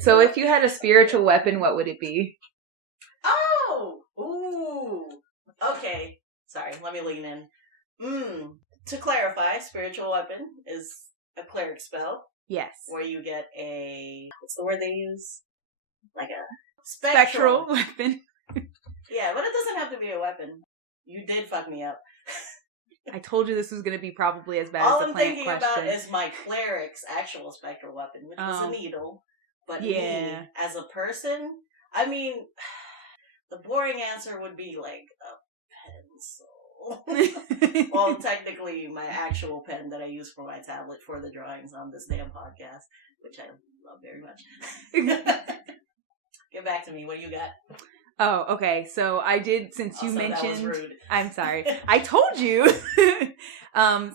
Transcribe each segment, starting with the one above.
So if you had a spiritual weapon, what would it be? Oh! Ooh! Okay. Sorry, let me lean in. To clarify, spiritual weapon is a cleric spell. Yes. Where you get a... What's the word they use? Like a... Spectral weapon. Yeah, but it doesn't have to be a weapon. You did fuck me up. I told you this was going to be probably as bad All as the I'm plant thinking question. about is my cleric's actual spectral weapon, which was a needle. But me, as a person, I mean, the boring answer would be like a pencil. Well, technically, my actual pen that I use for my tablet for the drawings on this damn podcast, which I love very much. Get back to me. What do you got? Oh, okay. So I did, since you Also, mentioned... that was rude. I'm sorry. I told you.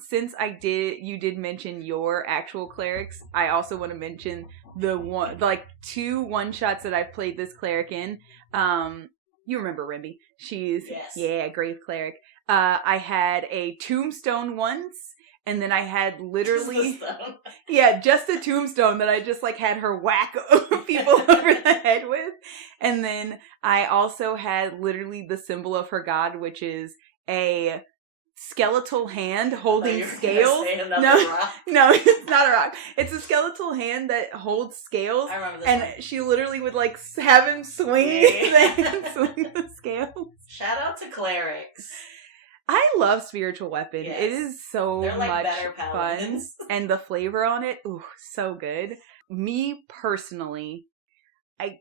Since you did mention your actual clerics, I also want to mention the 2 one-shots that I've played this cleric in. You remember Rimby. She's, grave cleric. I had a tombstone once. And then I had literally... just a tombstone that I just, had her whack people over the head with. And then I also had literally the symbol of her god, which is a skeletal hand holding scales. No, it's not a rock. It's a skeletal hand that holds scales. I remember this and she literally would, have him swing the scales. Shout out to clerics. I love spiritual weapon. Yes. It is so much better fun. And the flavor on it, so good. Me personally, I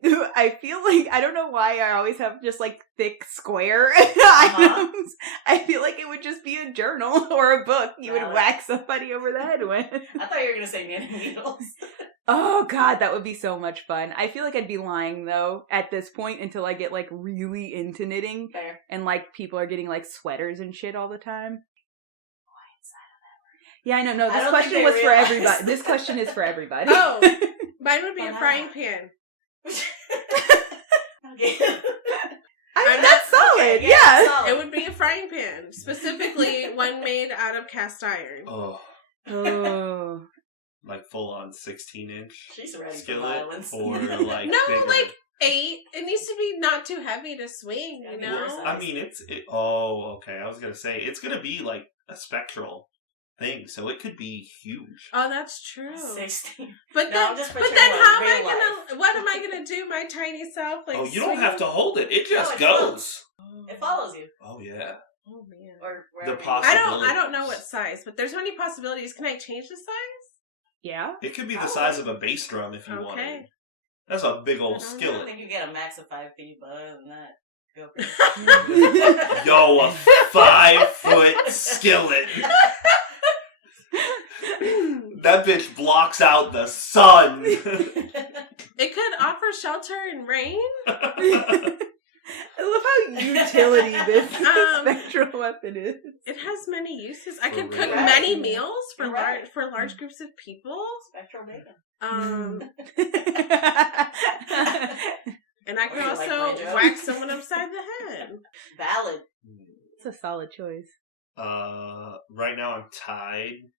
feel like, I don't know why I always have just thick square items. I feel like it would just be a journal or a book you would whack somebody over the head with. I thought you were going to say knitting needles. Oh god, that would be so much fun. I feel like I'd be lying though at this point until I get really into knitting. Fair. And people are getting sweaters and shit all the time. Yeah, I know. No, this question was for everybody. This question is for everybody. Oh, mine would be a frying pan. That's solid. Okay, yeah. solid. It would be a frying pan, specifically one made out of cast iron. Oh. Full on 16-inch She's ready skillet, for violence. or No, bigger. 8. It needs to be not too heavy to swing, you know? I mean, okay. I was gonna say it's gonna be a spectral thing, so it could be huge. Oh, that's true. 16. But then how what am I gonna do? My tiny self, you don't have to hold it. It just goes. It follows you. Oh yeah. Oh man. Or the possibilities. I don't know what size, but there's many possibilities. Can I change the size? Yeah. It could be the size of a bass drum if you wanted. That's a big old skillet. I think you get a max of 5 feet, but other than that, feel free. Yo, a 5-foot skillet. That bitch blocks out the sun. It could offer shelter in rain. I love how utility this spectral weapon is. It has many uses. I could For cook real. many meals for Right. large groups of people. Spectral bacon. And I could You like also my joke? whack someone upside the head. Valid. It's a solid choice. Right now I'm tied.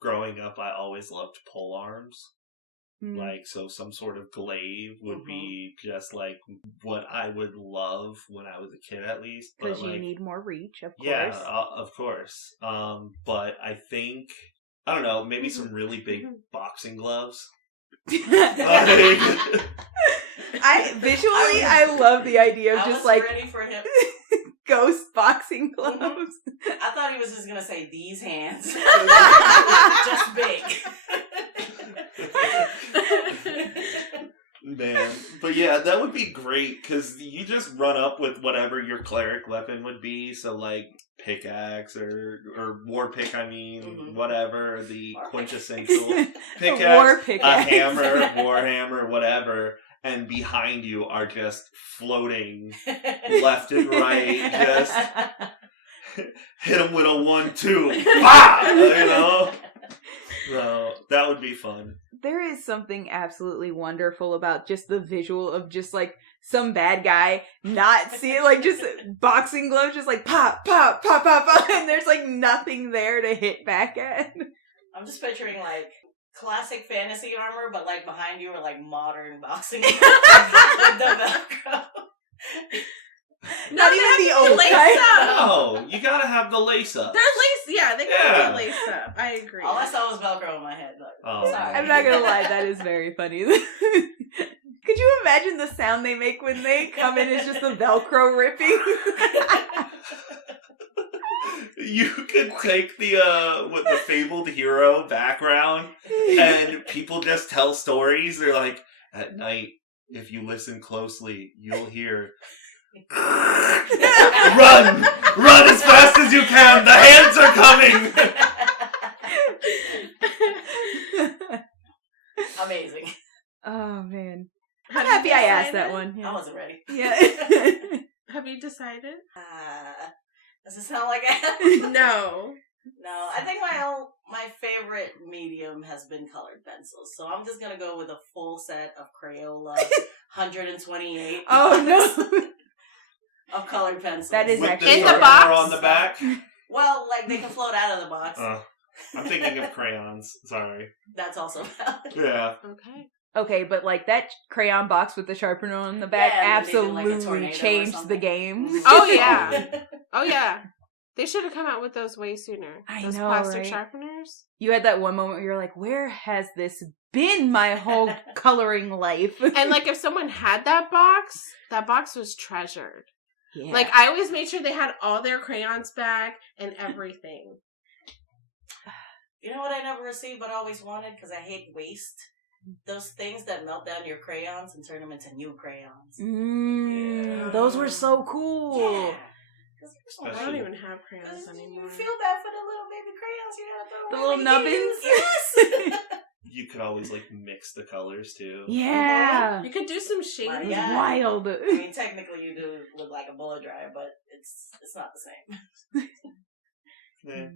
Growing up, I always loved pole arms. So some sort of glaive would be just what I would love when I was a kid, at least. Because you need more reach, of course. Yeah, of course. But I think, I don't know, maybe some really big boxing gloves. I love the idea of just ready for him. ghost boxing gloves. I thought he was just gonna say these hands. Just big. Man, but yeah, that would be great because you just run up with whatever your cleric weapon would be. So pickaxe or war pick. I mean, whatever the quintessential pickaxe, war pickaxe, a hammer, war hammer, whatever. And behind you are just floating left and right. Just hit them with a 1-2. Bah! So that would be fun. There is something absolutely wonderful about just the visual of just some bad guy not seeing just boxing gloves, just pop, pop, pop, pop, pop, and there's nothing there to hit back at. I'm just picturing classic fantasy armor, but like behind you are like modern boxing with the Velcro. Not even the old type. No, you gotta have the lace up. They're lace, yeah, they gotta be laced up. I agree. All I saw was Velcro in my head. Sorry. I'm not gonna lie, that is very funny. Could you imagine the sound they make when they come in? It's just the Velcro ripping. You could take the fabled hero background, and people just tell stories. They're like, at night, if you listen closely, you'll hear. Run as fast as you can. The hands are coming. Amazing. Oh man, I'm happy I asked that one. Yeah. I wasn't ready. Yeah. Have you decided? Does it sound like I No. No, I think my favorite medium has been colored pencils. So I'm just gonna go with a full set of Crayola 128. Oh no. Of colored pencils. That is With actually in the sharpener box? on the back. Well, like they can float out of the box. I'm thinking of crayons. Sorry. That's also valid. Yeah. Okay. Okay, but like that crayon box with the sharpener on the back Yeah, they did, like, a absolutely tornado or changed the something. game. Oh, yeah. Oh, yeah. They should have come out with those way sooner. I those know, plastic right? sharpeners. You had that one moment where you're like, where has this been my whole coloring life? And like if someone had that box was treasured. Yeah. Like I always made sure they had all their crayons back and everything. You know what I never received but always wanted because I hate waste? Those things that melt down your crayons and turn them into new crayons. Those were so cool. Yeah. I don't even have crayons You anymore. feel bad for the little baby crayons you gotta throw The away. little nubbins? Yes! You could always like mix the colors too. Yeah. You could do some shading. Like, It was yeah. wild. I mean, technically you do with like a blow dryer, but it's not the same. Yeah.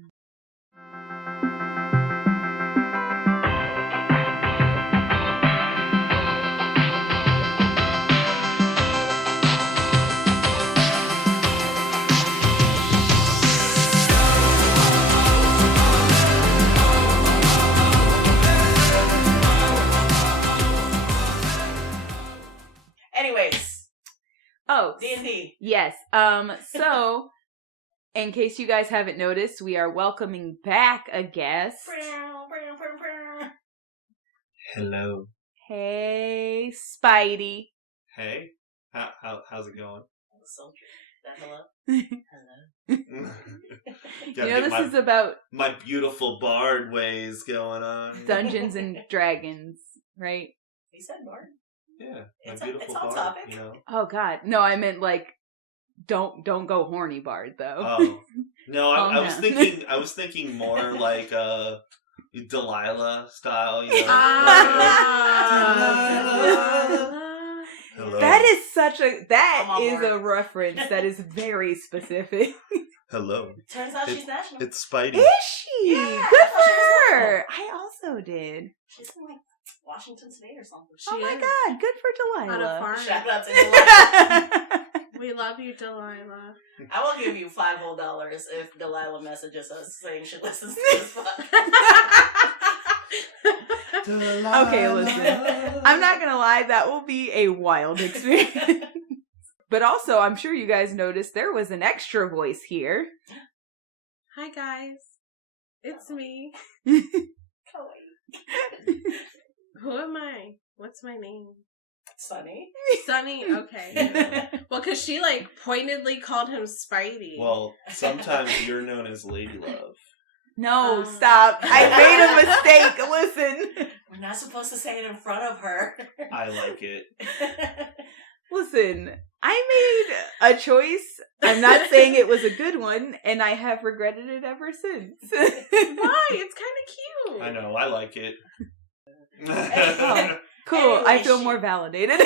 Anyways, Oh, D&D. yes. So, in case you guys haven't noticed, we are welcoming back a guest. Hello. Hey, Spidey. Hey. How's it going? Hello? Hello? You know, this is about my beautiful bard ways going on. Dungeons and Dragons, right? He said Bard. Yeah, my It's beautiful on bard. topic. You know. Oh God, no! I meant like, don't go horny, Bard though. Oh no, I was down. thinking more like Delilah style. You know. Hello. That is such a I'm on board. a reference that is very specific. Hello. Turns out she's national. It's Spidey. Is she? Yeah, Good I thought for she was her. I also did. She's in like Washington State or something. Oh my is. God, good for On a Delilah. farm. Shout out to Delilah. We love you, Delilah. I will give you $5 whole if Delilah messages us saying she listens to this podcast. Okay, listen. I'm not gonna lie, that will be a wild experience. But also, I'm sure you guys noticed there was an extra voice here. Hi guys, it's me. Who am I? What's my name? Sunny. Sunny. Okay. Well, because she like pointedly called him Spidey. Well, sometimes you're known as Lady Love. No, stop. I made a mistake. Listen. We're not supposed to say it in front of her. I like it. Listen, I made a choice. I'm not saying it was a good one, and I have regretted it ever since. Why? It's kind of cute. I know. I like it. Oh, cool. Anyway, I feel more validated.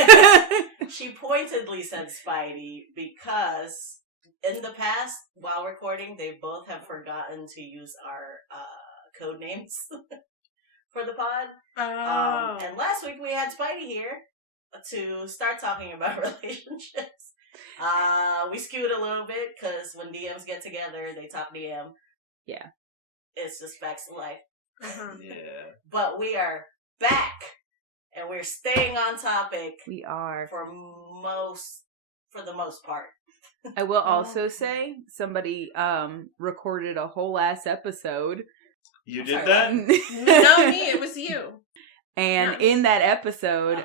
She pointedly said Spidey because in the past, while recording, they both have forgotten to use our code names for the pod. Oh. And last week we had Spidey here to start talking about relationships. We skewed a little bit because when DMs get together, they talk DM. Yeah. It's just facts of life. Yeah. But we are back, and we're staying on topic. We are. For the most part. I will also say somebody recorded a whole ass episode. You did that? No, me. It was you. And in that episode,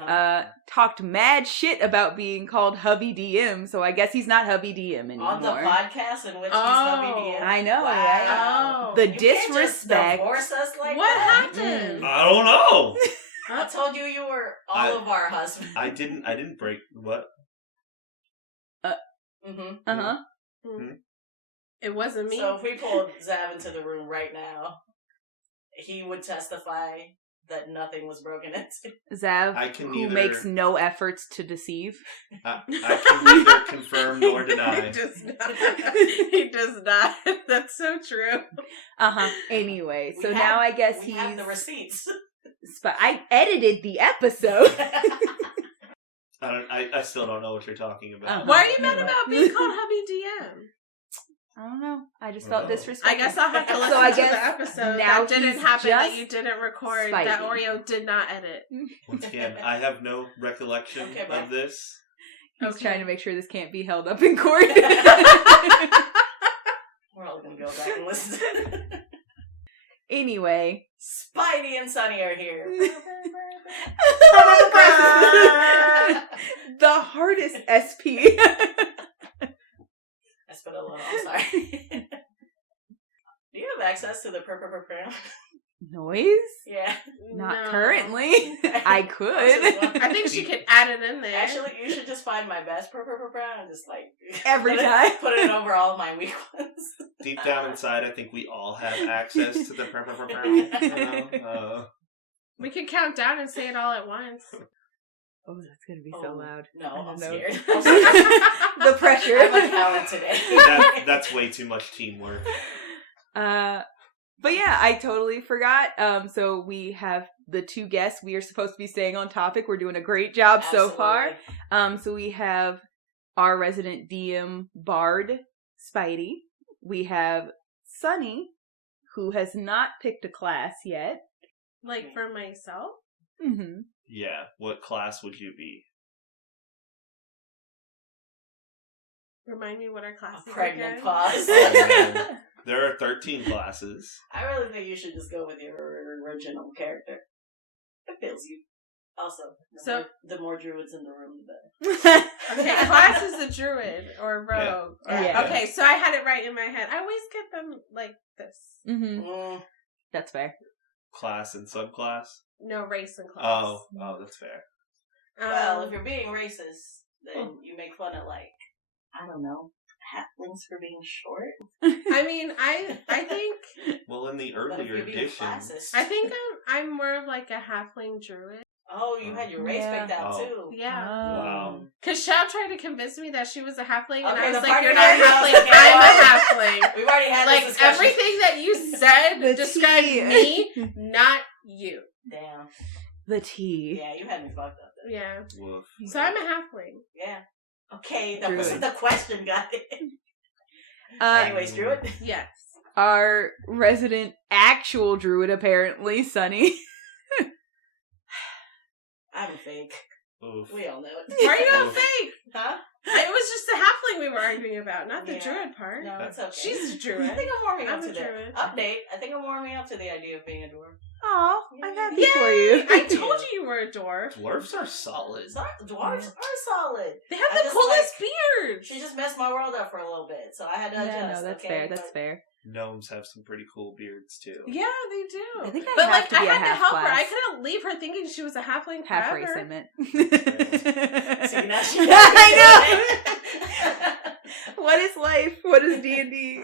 talked mad shit about being called Hubby DM. So I guess he's not Hubby DM anymore. On the podcast in which he's Hubby DM. I know, wow. right? The You disrespect. Can't just divorce us like what that. happened? I don't know. I told you were all of our husbands. I didn't break what? It wasn't me. So if we pulled Zav into the room right now, he would testify that nothing was broken into. Zav, who makes no efforts to deceive. I can neither confirm nor deny. He does not. That's so true. Anyway, so now I guess we have the receipts. But I edited the episode. I still don't know what you're talking about. Why are you mad about being called Hubby DM? I don't know. I just felt disrespected. I guess I'll have to listen to the episode. Now that didn't happen, that you didn't record, Spidey. that Oreo did not edit. Once again, I have no recollection of this. He's trying to make sure this can't be held up in court. We're all going to go back and listen to it. Anyway. Spidey and Sunny are here. The hardest SP. I spit a little. I'm sorry. Do you have access to the purr? Noise? Yeah. Not currently. I could. I think she could add it in there. Actually, you should just find my best purr and just like every time put it over all my weak ones. Deep down inside, I think we all have access to the purr. We could count down and say it all at once. Oh, that's gonna be so loud. No, I'm scared. The pressure. I'm a coward today. That's way too much teamwork. But yeah, I totally forgot. So we have the two guests. We are supposed to be staying on topic. We're doing a great job so far. So we have our resident DM Bard, Spidey. We have Sunny, who has not picked a class yet. Like for myself? Mm-hmm. Yeah. What class would you be? Remind me what our class is. Pregnant pause. There are 13 classes. I really think you should just go with your original character. It feels you. Also, the more druids in the room, the better. Okay, class is a druid or rogue. Yeah. Okay, so I had it right in my head. I always get them like this. Mm-hmm. That's fair. Class and subclass? No, race and class. Oh, that's fair. Well, if you're being racist, then you make fun of, like, I don't know, halflings for being short. I mean, I think. Well, in the earlier editions, I think I'm more of like a halfling druid. Oh, you had your race picked out too. Yeah. Wow. Because Shab tried to convince me that she was a halfling, and I was the like, "You're party not a house, halfling. I'm a halfling." We've already had like this discussion. everything that you said described me, not you. Damn. The tea. Yeah, you had me fucked up there. Yeah. Woof. So I'm a halfling. Yeah. Okay, that wasn't the question, got it. Anyways, druid? Yes. Our resident actual druid, apparently, Sunny. I'm a fake. Oof. We all know it. Why are you not fake? Huh? It was just the halfling we were arguing about, not the druid part. No, it's okay. She's a druid. I think I'm warming up I'm to a the druid. update. I think I'm warming up to the idea of being a dwarf. Aw, I'm happy Yay! for you. I told you were a dwarf. Dwarves are solid. Dwarves are solid. They have the coolest beard. She just messed my world up for a little bit, so I had to adjust. Yeah, no, that's fair. That's fair. Gnomes have some pretty cool beards too. Yeah, they do. I think but have to I be a had to half help class. her. I couldn't leave her thinking she was a halfling Half forever. race, I meant. See, now she I know. What is life? What is D&D?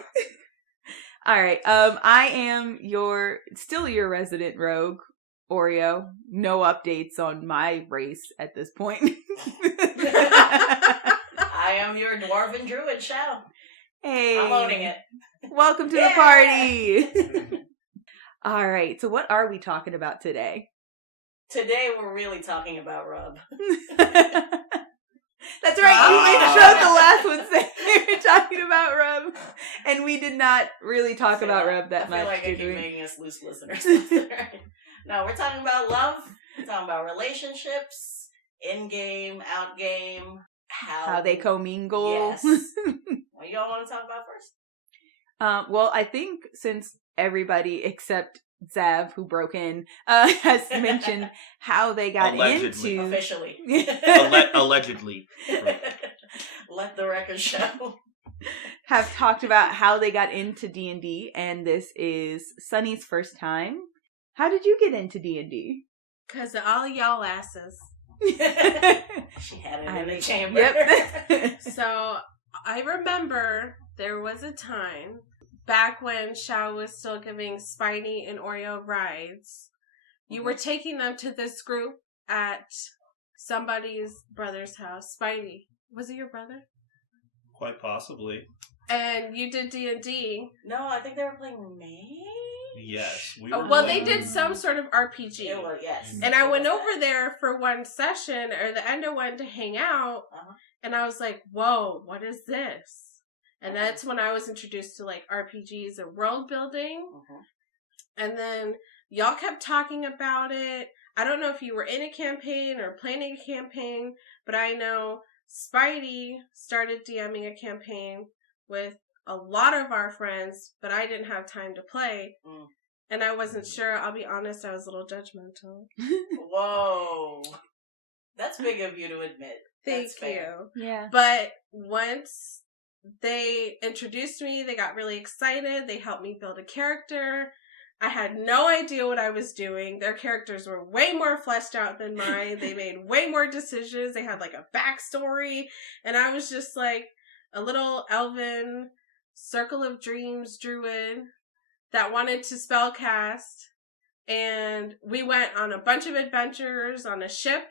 All right. I am still your resident rogue, Oreo. No updates on my race at this point. I am your dwarven druid, Shao. Hey. I'm owning it. Welcome to the party. All right. So what are we talking about today? Today we're really talking about Rub. That's right. You showed the last one saying we were talking about Rub, and we did not really talk about Rub that much. I feel like I keep making us loose listeners. No, we're talking about love. We're talking about relationships, in-game, out-game, how they commingle. Yes. What do y'all want to talk about first? Well, I think since everybody except Zav, who broke in, has mentioned how they got into... Officially. Allegedly. Let the record show. Have talked about how they got into D&D, and this is Sunny's first time. How did you get into D&D? Because of all y'all asses. She had it in the chamber. Yep. So, I remember there was a time back when Shao was still giving Spidey and Oreo rides. You were taking them to this group at somebody's brother's house. Spidey. Was it your brother? Quite possibly. And you did D&D. No, I think they were playing Mage. Yes. Well, they did some sort of RPG. Yes. And I went over there for one session, or the end of one, to hang out. And I was like, whoa, what is this? And that's when I was introduced to, like, RPGs and world building. And then y'all kept talking about it. I don't know if you were in a campaign or planning a campaign, but I know Spidey started DMing a campaign with a lot of our friends, but I didn't have time to play. And I wasn't sure. I'll be honest, I was a little judgmental. Whoa. That's big of you to admit. Thank you. Yeah. But once they introduced me, they got really excited. They helped me build a character. I had no idea what I was doing. Their characters were way more fleshed out than mine. They made way more decisions. They had like a backstory. And I was just like a little elven Circle of Dreams druid that wanted to spellcast. And we went on a bunch of adventures on a ship.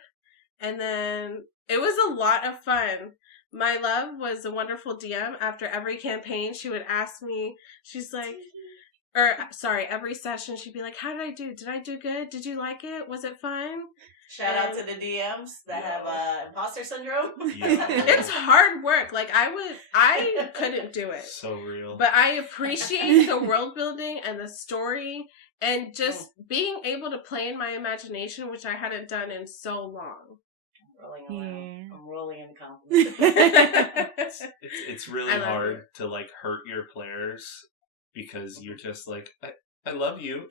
And then it was a lot of fun. My love was a wonderful DM. After every campaign, she would ask me, she's like, every session, she'd be like, how did I do? Did I do good? Did you like it? Was it fun? Shout out to the DMs that have imposter syndrome. It's hard work. Like, I couldn't do it. So real. But I appreciate the world building and the story and just being able to play in my imagination, which I hadn't done in so long. I'm rolling in compliments. It's really hard to, like, hurt your players because you're just like, I love you.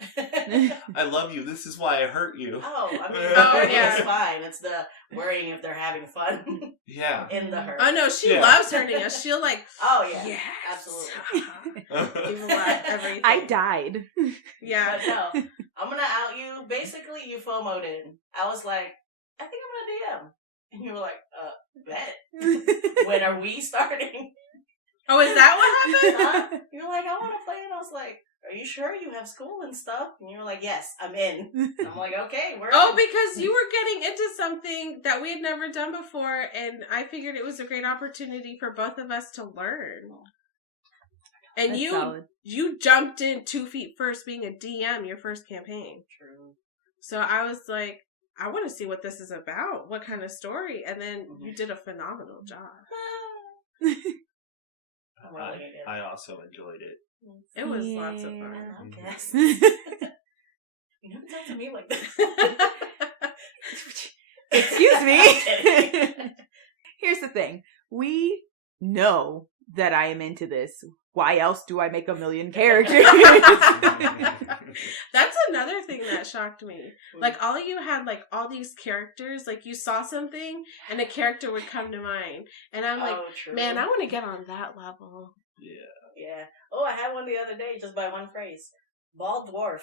I love you. This is why I hurt you. Oh, I mean, it's fine. It's the worrying if they're having fun. Yeah. In the hurt. Oh, no, she loves hurting us. She'll, like, oh, yeah. Yes. Absolutely. Give a lot, everything. I died. Yeah. But no, I'm going to out you. Basically, you FOMO'd in. I was like, I think I'm going to DM. And you were like, bet. When are we starting? Oh, is that what happened? You were like, I want to play. And I was like, are you sure you have school and stuff? And you were like, yes, I'm in. And I'm like, okay, we're in. Because you were getting into something that we had never done before, and I figured it was a great opportunity for both of us to learn. And that's you jumped in 2 feet first, being a DM your first campaign. True. So I was like, I want to see what this is about. What kind of story? And then you did a phenomenal job. I also enjoyed it. It was lots of fun. I guess. You never talk to me like this. Excuse me. Here's the thing. We know that I am into this. Why else do I make a million characters? That's another thing that shocked me. Like, all of you had, like, all these characters. Like, you saw something, and a character would come to mind. And I'm like, man, I want to get on that level. Yeah. Oh, I had one the other day just by one phrase. Bald dwarf.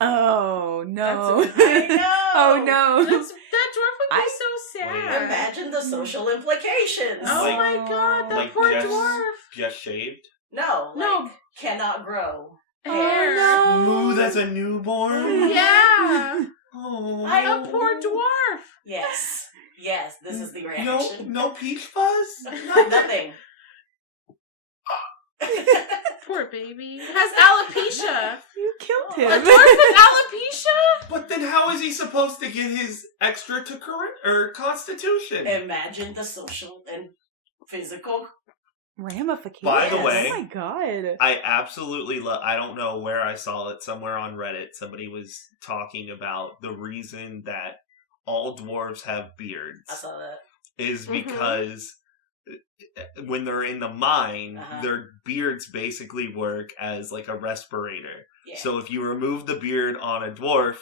Oh, no. I know. Oh, no. That dwarf would be so sad. Imagine the social implications. Oh, Like, my God. That like poor just, dwarf. Just shaved? No. Cannot grow. Hair. Oh, no. Smooth as a newborn? Yeah. Oh. A poor dwarf. Yes. This is the reaction. No peach fuzz? Nothing. Poor baby. Has alopecia. You killed A him. dwarf with alopecia? But then how is he supposed to get his extra to constitution? Imagine the social and physical Ramifications. By the way, oh my god. I absolutely love. I don't know where I saw it. Somewhere on Reddit, somebody was talking about the reason that all dwarves have beards. I saw that. Is because when they're in the mine, Uh-huh. their beards basically work as like a respirator. Yeah. So if you remove the beard on a dwarf,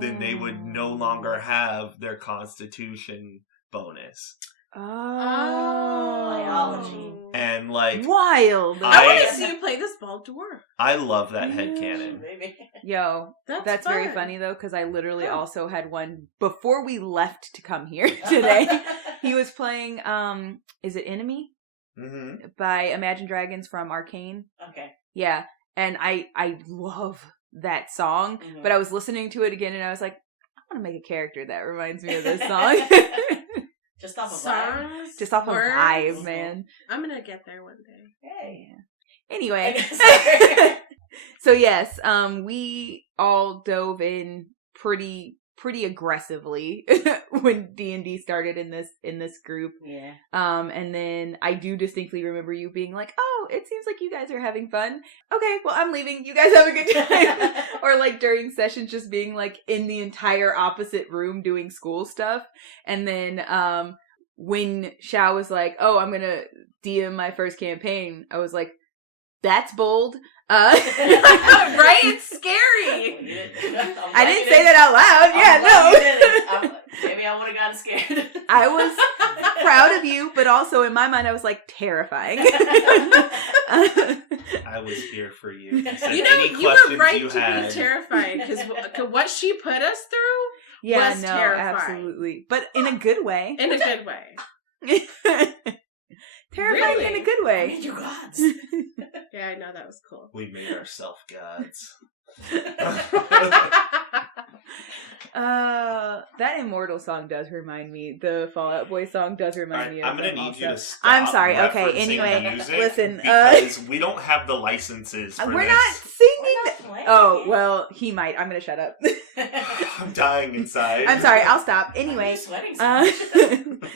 then they would Oh. no longer have their constitution bonus. Biology. And like, Wild. I want I- to see you play this bald dwarf. I love that headcanon. Maybe. Yo, that's very fun. funny though, because I literally Huh. also had one before we left to come here today. He was playing is it Enemy Mm-hmm. by Imagine Dragons from Arcane. Okay. Yeah, and I love that song, Mhm. but I was listening to it again and I was like, I want to make a character that reminds me of this song. Just off of vibe. Songs, Just off of words. vibe, man. I'm gonna get there one day. Hey. Anyway, Sorry. so yes, we all dove in pretty aggressively when D&D started in this group. Yeah. And then I do distinctly remember you being like, "Oh, it seems like you guys are having fun. Okay, well, I'm leaving. You guys have a good time." Or like during sessions just being like in the entire opposite room doing school stuff. And then when Xiao was like, "Oh, I'm going to DM my first campaign." I was like, "That's bold." Right? It's scary. I didn't say that out loud. Yeah, no. Maybe I would have gotten scared. I was proud of you, but also in my mind, I was like terrifying. I was here for you. Said You know, any you were questions right you to had. be terrified because what she put us through Yeah, was no, terrifying. absolutely, but in a good way. in a good way. Terrifying Really? in a good I way. made you gods. Yeah, I know that was cool. We made ourselves gods. That Immortal song does remind me. The Fall Out Boy song does remind Alright, me of I'm gonna them need also. you to stop. I'm sorry. Okay. referencing Anyway, music listen. because we don't have the licenses for We're this. not singing. We're not playing Oh it. well, he might. I'm gonna shut up. I'm dying inside. I'm sorry. I'll stop. Why are you Anyway. sweating so much?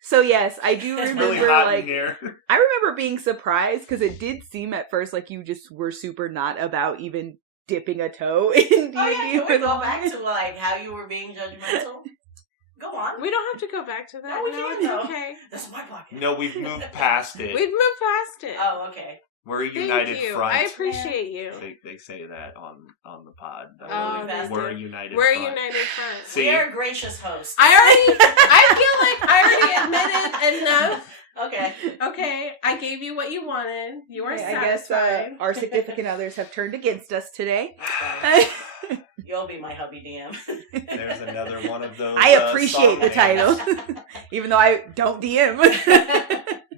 So yes, I do It's remember. really hot like, in here. I remember being surprised because it did seem at first like you just were super not about even dipping a toe in D&D. Oh yeah, can we with go all back my- to like how you were being judgmental? Go on. We don't have to go back to that. No, we can't, it's though. okay. That's my pocket. No, we've moved past it. We've moved past it. Oh, okay. We're a Thank united you. front. I appreciate you. They say that on the pod. Oh, they We're a do. united We're a front. united front. See? We are gracious hosts. I feel like I already admitted enough. Okay. Okay, I gave you what you wanted. You are Okay, I guess satisfied. our significant others have turned against us today. You'll be my hubby DM. There's another one of those. I appreciate the song names. title, even though I don't DM.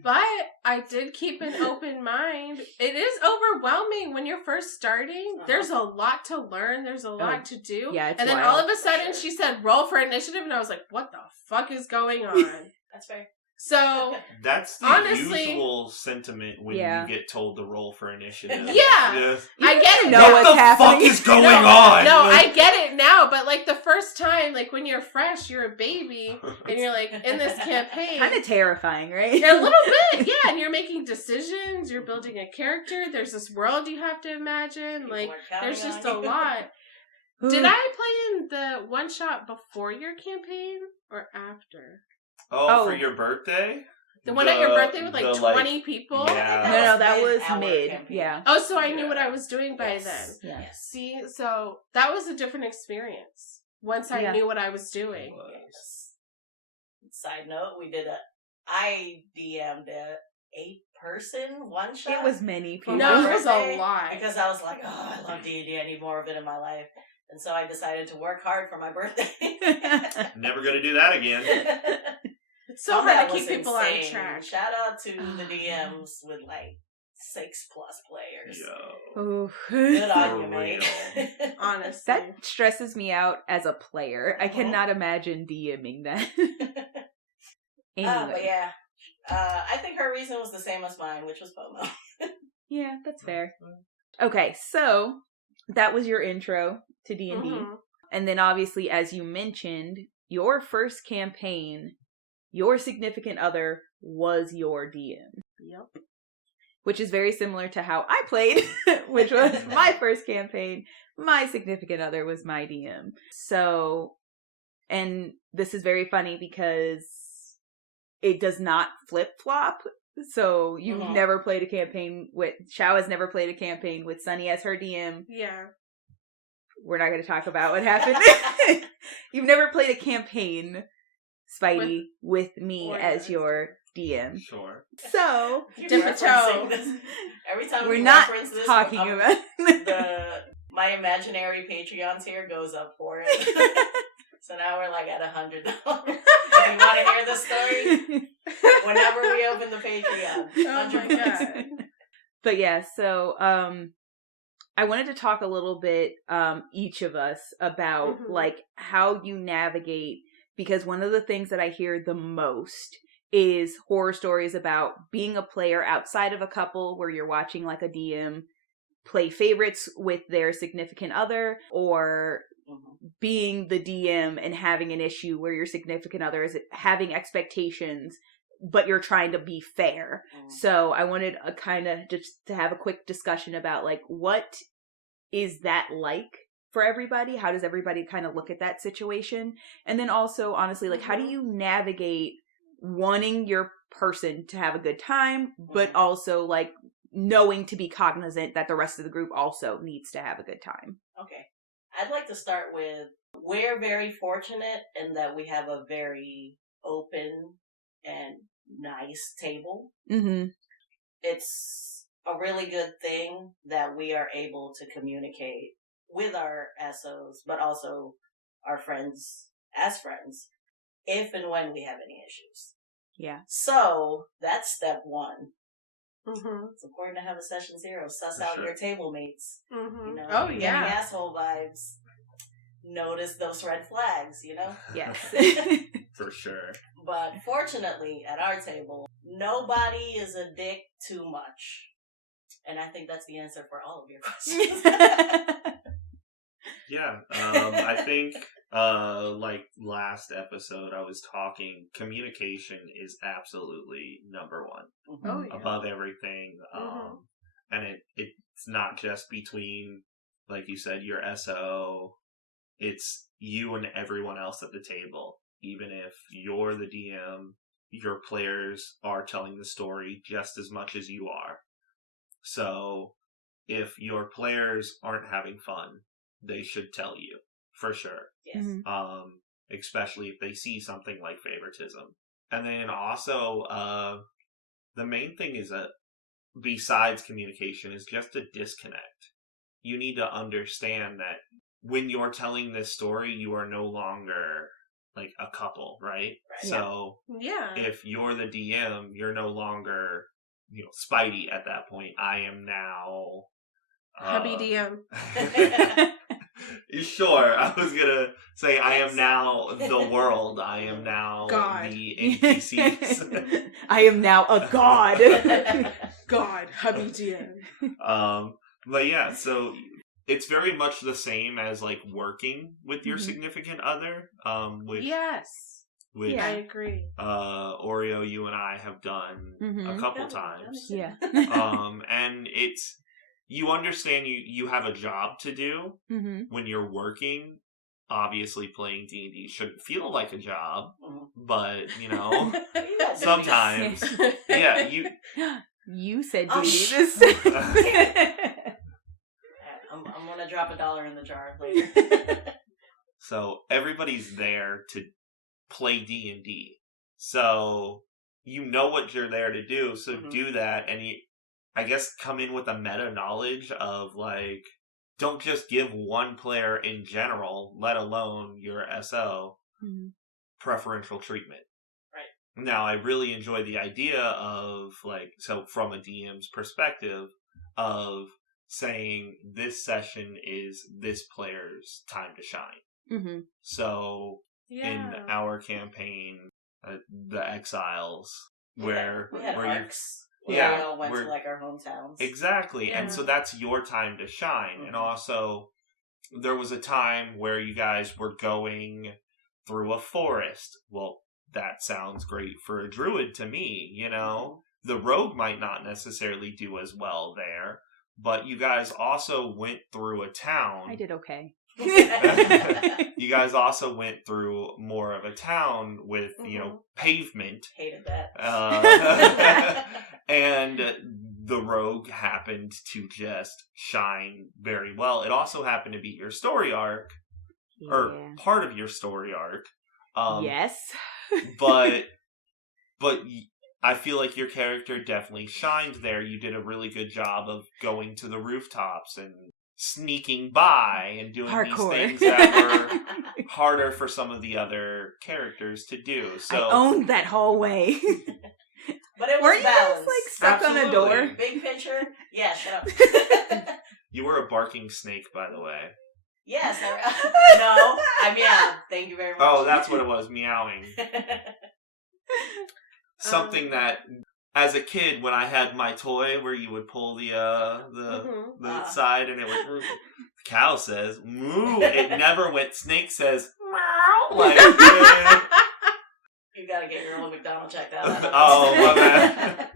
But I did keep an open mind. It is overwhelming when you're first starting. Uh-huh. There's a lot to learn. There's a lot to do. yeah, it's and then wild. all of a sudden she said, roll for initiative. And I was like, what the fuck is going on? That's fair. So, That's the Honestly- usual sentiment when Yeah. you get told to roll for initiative. Yeah. Just, I get it know now. what's what the happening. fuck is going no, on? No, I get it now, but like the first time, like when you're fresh, you're a baby, and you're like in this campaign. Kind of terrifying, right? A little bit, yeah, and you're making decisions, you're building a character, there's this world you have to imagine, People like, are counting there's just on a you. lot. Did I play in the one shot before your campaign or after? Oh, Oh. for your birthday? The one at your birthday with like the, 20 people? Yeah. No, that was our mid. campaign. Yeah. Oh, so I knew Yeah. what I was doing by Yes. then. Yeah. Yes. See, so that was a different experience once I Yeah. knew what I was doing. Yes. Side note, I DM'd a 8-person one shot. It was many people. No, it my was a birthday, lot. Because I was like, oh, I love D&D. I need more of it in my life. And so I decided to work hard for my birthday. Never gonna do that again. It's so hard That to keep was people insane. on track. Shout out to the DMs with like 6+ players. Yo. Oof. Good on For you, mate. Honestly. That stresses me out as a player. I Uh-huh. cannot imagine DMing that. Anyway. But yeah, I think her reason was the same as mine, which was FOMO. Yeah, that's fair. Okay, so that was your intro to D&D. Mhm. And then obviously, as you mentioned, your first campaign, your significant other was your DM. Yep. Which is very similar to how I played, which was my first campaign. My significant other was my DM. So, and this is very funny because it does not flip-flop. So you've never played a campaign with, Xiao has never played a campaign with Sunny as her DM. Yeah. We're not going to talk about what happened. You've never played a campaign, Spidey, with me as your DM. Sure. So, Different show. Every time we're we not reference this, talking about my imaginary Patreon tier goes up for it. So now we're like at $100. If you want to hear the story, whenever we open the Patreon, Oh my God. But yeah, so I wanted to talk a little bit, each of us, about like how you navigate, because one of the things that I hear the most is horror stories about being a player outside of a couple where you're watching like a DM play favorites with their significant other, or being the DM and having an issue where your significant other is having expectations, but you're trying to be fair. So I wanted a kind of just to have a quick discussion about like, what is that like for everybody? How does everybody kind of look at that situation? And then also, honestly, like, how do you navigate wanting your person to have a good time, but also like knowing to be cognizant that the rest of the group also needs to have a good time? Okay. I'd like to start with, we're very fortunate in that we have a very open and nice table. It's a really good thing that we are able to communicate with our SOs, but also our friends as friends, if and when we have any issues. Yeah. So that's step one. It's important to have a session 0. Suss out your table mates. You know, oh getting yeah, asshole vibes. Notice those red flags. You know. Yes. For sure. But fortunately, at our table, nobody is a dick too much, and I think that's the answer for all of your questions. Yeah, I think, like last episode I was talking, communication is absolutely number one. Oh, yeah. Above everything. And it's not just between, like you said, your SO, it's you and everyone else at the table. Even if you're the DM, your players are telling the story just as much as you are. So, if your players aren't having fun, they should tell you, for sure. Yes. Especially if they see something like favoritism. And then also, the main thing is that, besides communication, is just a disconnect. You need to understand that when you're telling this story, you are no longer like a couple, right? So, if you're the DM, you're no longer, Spidey at that point. I am now... hubby DM. Sure, I was gonna say I am now the world. I am now God. the NPCs. I am now a god. God, hubby DM. But yeah, so it's very much the same as like working with your significant other. Which I agree. Oreo, you and I have done a couple times. Yeah. And it's, you understand you have a job to do when you're working. Obviously, playing D&D shouldn't feel like a job, but, sometimes, You said you need this. I'm gonna drop $1 in the jar later. So, everybody's there to play D&D. So, you know what you're there to do, so do that, and I guess come in with a meta knowledge of like, don't just give one player in general, let alone your SO, preferential treatment. Right. Now, I really enjoy the idea of like, so from a DM's perspective, of saying this session is this player's time to shine. So in our campaign, the Exiles, where we had arcs. Yeah, we all went to like our hometowns. Exactly. Yeah. And so that's your time to shine. Mm-hmm. And also, there was a time where you guys were going through a forest. Well, that sounds great for a druid to me, you know? The rogue might not necessarily do as well there, but you guys also went through a town. I did okay. You guys also went through more of a town with, you know, pavement. Hated that. And the rogue happened to just shine very well. It also happened to be your story arc, or part of your story arc. Yes. but I feel like your character definitely shined there. You did a really good job of going to the rooftops and sneaking by and doing Parkour. these things that were harder for some of the other characters to do. So I owned that hallway. But it was Were you guys balanced. like stuck on a door? Big picture? Yeah, shut up. you were a barking snake, by the way. Yes. No, I'm yeah. Thank you very much. Oh, that's what it was, meowing. Something that, as a kid, when I had my toy where you would pull the side and it would, cow says, moo. It never went, snake says, meow. Like, you gotta get your own McDonald's checked out. Oh, my bad.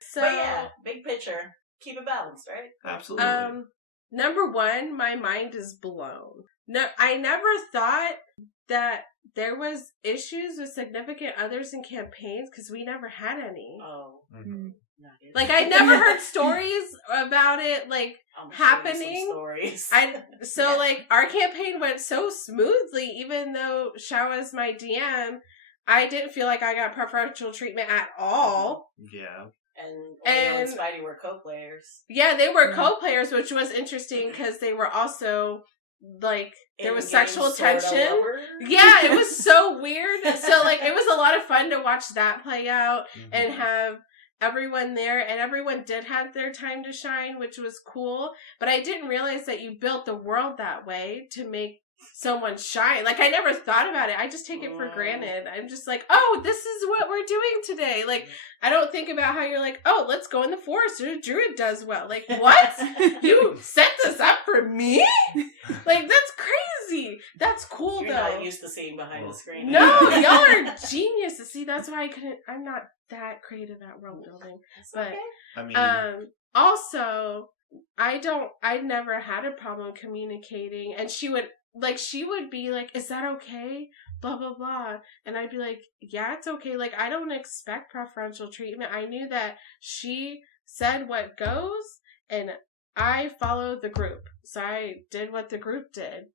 So, but yeah, big picture. Keep it balanced, right? Absolutely. Number one, my mind is blown. No, I never thought that there was issues with significant others in campaigns because we never had any. Oh. Mm-hmm. Like, I never heard stories about it, like, happening. Stories. Like, our campaign went so smoothly, even though Xiao was my DM, I didn't feel like I got preferential treatment at all. Yeah. And Spidey were co-players. Yeah, they were co-players, which was interesting because they were also, like, there was sexual tension. Yeah, it was so weird. So, like, it was a lot of fun to watch that play out and have everyone there. And everyone did have their time to shine, which was cool. But I didn't realize that you built the world that way to make someone shine. Like, I never thought about it. I just take it for granted. I'm just like, oh, this is what we're doing today. Like, I don't think about how you're like, oh, let's go in the forest. A druid does well. Like, what? You set this up for me? Like, that's crazy. That's cool, You're though. not used to seeing behind the screen. No, y'all are geniuses. See, that's why I'm not that creative at world building. But, okay. I mean, also, I never had a problem communicating, and she would be like, is that okay? Blah, blah, blah. And I'd be like, yeah, it's okay. Like, I don't expect preferential treatment. I knew that she said what goes, and I followed the group. So I did what the group did.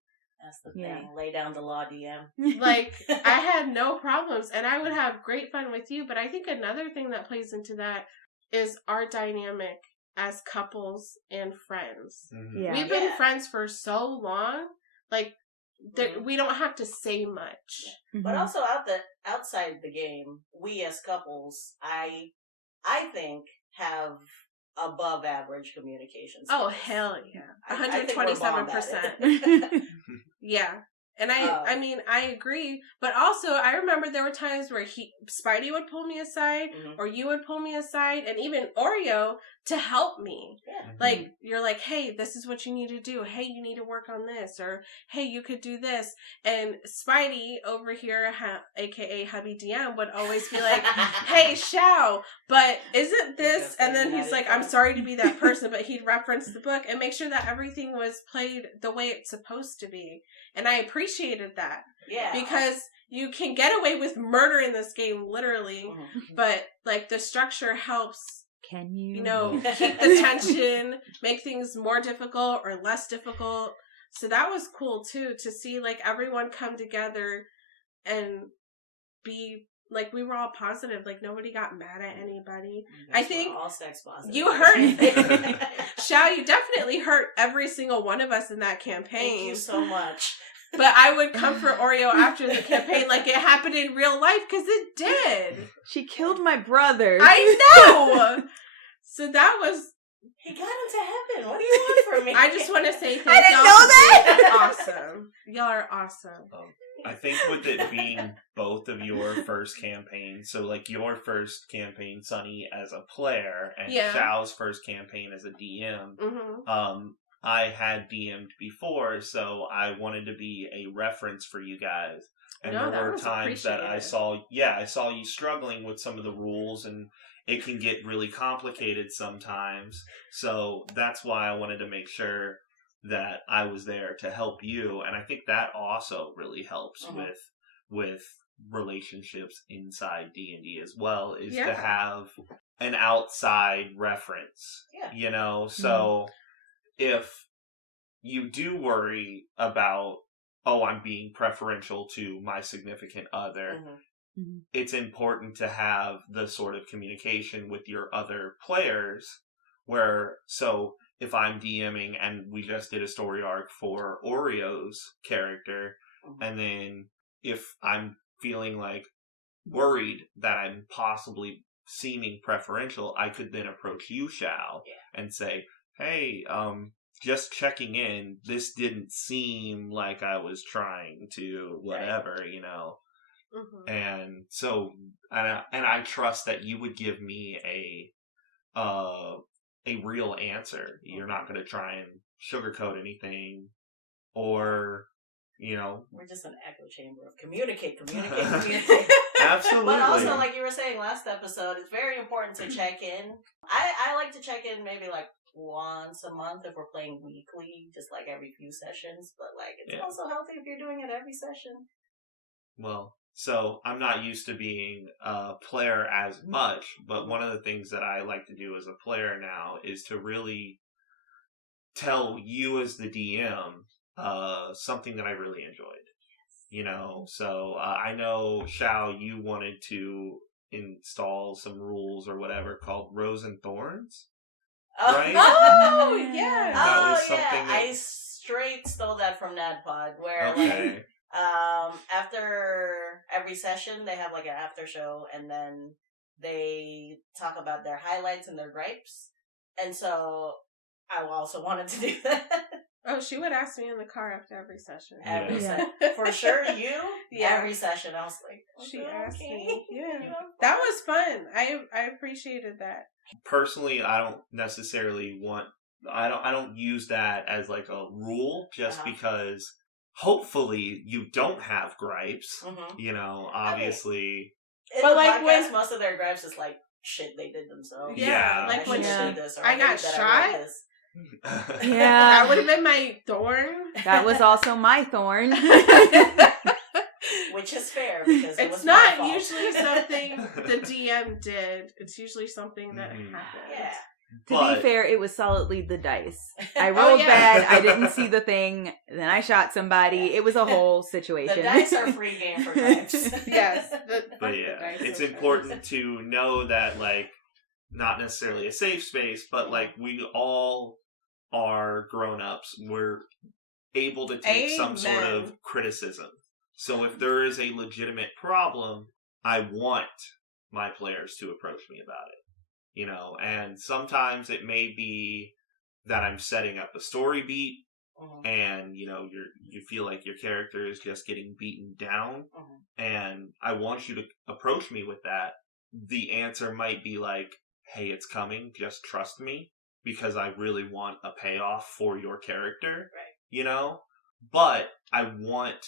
That's the thing. Lay down the law, DM. Like, I had no problems, and I would have great fun with you. But I think another thing that plays into that is our dynamic as couples and friends. Yeah. We've been friends for so long. Like, we don't have to say much. Yeah. But also outside the game, we as couples, I think, have above average communication skills. Oh, hell yeah. 127%. Yeah. And I mean, I agree. But also, I remember there were times where Spidey would pull me aside, or you would pull me aside, and even Oreo to help me. Yeah. Like, you're like, hey, this is what you need to do. Hey, you need to work on this. Or, hey, you could do this. And Spidey over here, a.k.a. Hubby DM, would always be like, hey, Xiao, but isn't this? And then he's like, I'm sorry to be that person, but he'd reference the book and make sure that everything was played the way it's supposed to be. And I appreciated that. Yeah. Because you can get away with murder in this game, literally, but, like, the structure helps. Can you? You know, keep the tension, make things more difficult or less difficult. So that was cool, too, to see, like, everyone come together and be, like, we were all positive. Like, nobody got mad at anybody. I think all sex positive. You hurt. Xiao, you definitely hurt every single one of us in that campaign. Thank you so much. But I would comfort Oreo after the campaign like it happened in real life, because it did. She killed my brother. I know! So that was... He got into heaven. What do you want from me? I just want to say thank I didn't know that! Awesome. Y'all are awesome. I think with it being both of your first campaigns, so like your first campaign, Sunny, as a player, and Xiao's first campaign as a DM, I had DM'd before, so I wanted to be a reference for you guys. And there were times that I saw you struggling with some of the rules, and it can get really complicated sometimes. So that's why I wanted to make sure that I was there to help you. And I think that also really helps with relationships inside D&D as well, is to have an outside reference. Yeah. You know, so if you do worry about, I'm being preferential to my significant other, it's important to have the sort of communication with your other players so if I'm DMing and we just did a story arc for Oreo's character, and then if I'm feeling like worried that I'm possibly seeming preferential, I could then approach you, Xiao, and say, hey, just checking in, this didn't seem like I was trying to whatever, you know. And so, and I trust that you would give me a real answer. You're not going to try and sugarcoat anything, or, you know. We're just an echo chamber of communicate. Absolutely. But also, like you were saying last episode, it's very important to check in. I like to check in maybe like once a month if we're playing weekly, just like every few sessions. But like, it's also healthy if you're doing it every session. Well, so I'm not used to being a player as much, but one of the things that I like to do as a player now is to really tell you as the DM something that I really enjoyed. You know, so I know, Xiao, you wanted to install some rules or whatever called Rose and Thorns. Right? Oh, yeah. That was something that... I straight stole that from NADPOD, where like, after every session they have like an after show, and then they talk about their highlights and their gripes. And so I also wanted to do that. Oh, she would ask me in the car after every session. Every session. For sure, you? Every session. I was like, she asked me. Yeah. You know? That was fun. I appreciated that. Personally, I don't necessarily I don't use that as like a rule, just because hopefully you don't have gripes. You know, obviously. But like podcast, most of their gripes is like shit they did themselves. Yeah. Like when I got shot. Yeah. That would have been my thorn. That was also my thorn. Which is fair, because it's not usually something the DM did. It's usually something that happened. Yeah. To be fair, it was solidly the dice. I rolled bad, I didn't see the thing, then I shot somebody. It was a whole situation. The dice are free game for gripes. Yes. But yeah, it's important to know that, like, not necessarily a safe space, but like we all are grown-ups. We're able to take some sort of criticism. So if there is a legitimate problem, I want my players to approach me about it. You know, and sometimes it may be that I'm setting up a story beat, and you know you feel like your character is just getting beaten down, and I want you to approach me with that. The answer might be like, "Hey, it's coming. Just trust me, because I really want a payoff for your character." Right. You know, but I want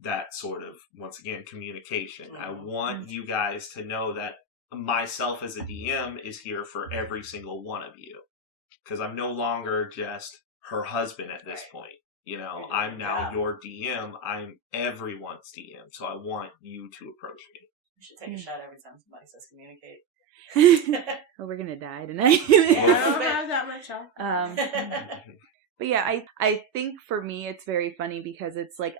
that sort of, once again, communication. I want you guys to know that myself as a DM is here for every single one of you, because I'm no longer just her husband at this point. You know, I'm now your DM. I'm everyone's DM, so I want you to approach me. We should take a shot every time somebody says communicate. Oh, we're gonna die tonight. I don't have that much help. But yeah, I think for me it's very funny because it's like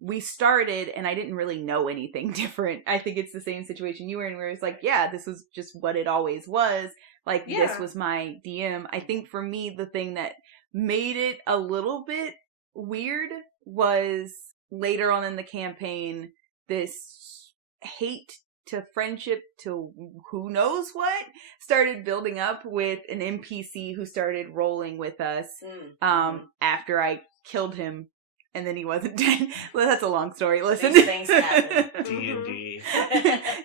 we started and I didn't really know anything different. I think it's the same situation you were in, where it's like, yeah, this was just what it always was. Like, this was my DM. I think for me, the thing that made it a little bit weird was later on in the campaign, this hate to friendship to who knows what started building up with an NPC who started rolling with us after I killed him and then he wasn't dead. Well, that's a long story. Listen. These things happen. D&D.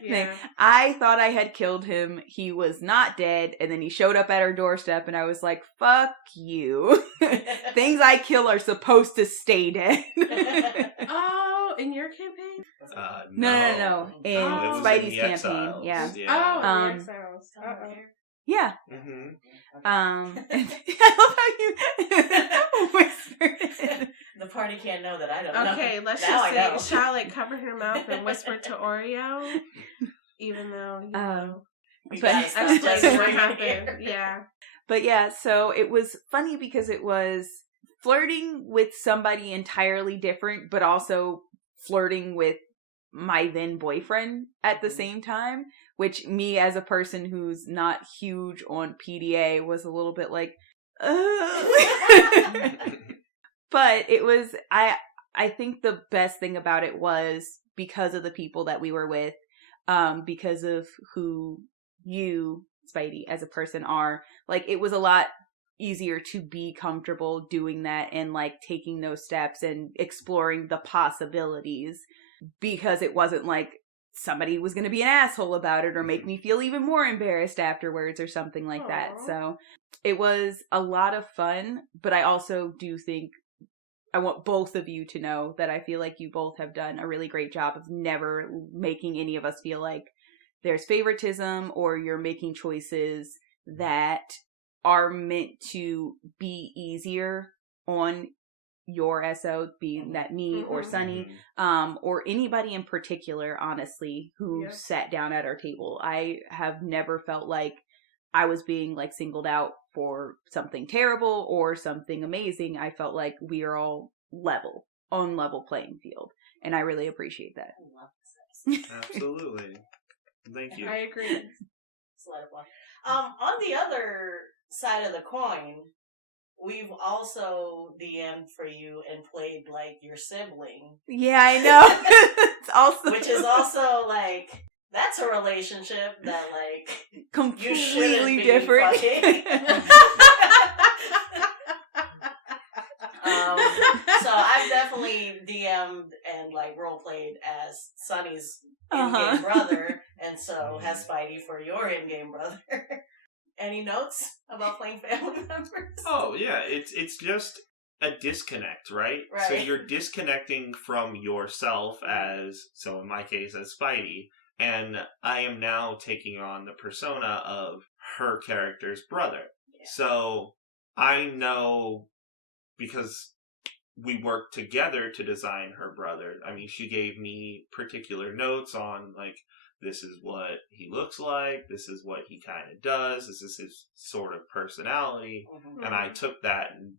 Yeah. I thought I had killed him. He was not dead, and then he showed up at our doorstep, and I was like, fuck you. Things I kill are supposed to stay dead. Oh, in your campaign? No. In Oh, it was Spidey's in the campaign. Exiles. Yeah. Oh, Um, in the Exiles. Uh-oh. Yeah. Mm-hmm. I love how you whispered. The party can't know that I don't know. Okay, let's Now I know. just say Charlotte covered her mouth and whispered to Oreo, even though, you know, We But- gotta stop explaining just what right happened. here. Yeah. But yeah, so it was funny because it was flirting with somebody entirely different, but also flirting with my then boyfriend at the same time, which me as a person who's not huge on PDA was a little bit like, but it was, I think the best thing about it was because of the people that we were with, because of who you, Spidey, as a person are, like, it was a lot easier to be comfortable doing that and, like, taking those steps and exploring the possibilities, because it wasn't like somebody was going to be an asshole about it or make me feel even more embarrassed afterwards or something like that. Aw. So it was a lot of fun, but I also do think I want both of you to know that I feel like you both have done a really great job of never making any of us feel like there's favoritism or you're making choices that are meant to be easier on your SO, being that me or Sunny, or anybody in particular, honestly, who Yes. sat down at our table. I have never felt like I was being, like, singled out for something terrible or something amazing. I felt like we are all on level playing field, and I really appreciate that. I love this. Absolutely. Thank you. I agree. Slide of luck. On the other side of the coin, we've also DM'd for you and played like your sibling, Yeah, I know. It's also which is also like that's a relationship that like you shouldn't completely be different. fucking. So I've definitely DM'd and like role played as Sunny's in-game brother, and so has Spidey for your in-game brother. Any notes about playing family members? Oh yeah, it's just a disconnect, right? So Right. you're disconnecting from yourself so in my case as Spidey, and I am now taking on the persona of her character's brother. Yeah. So I know, because we worked together to design her brother. I mean, she gave me particular notes on, like, this is what he looks like, this is what he kind of does, this is his sort of personality, Mhm. and I took that and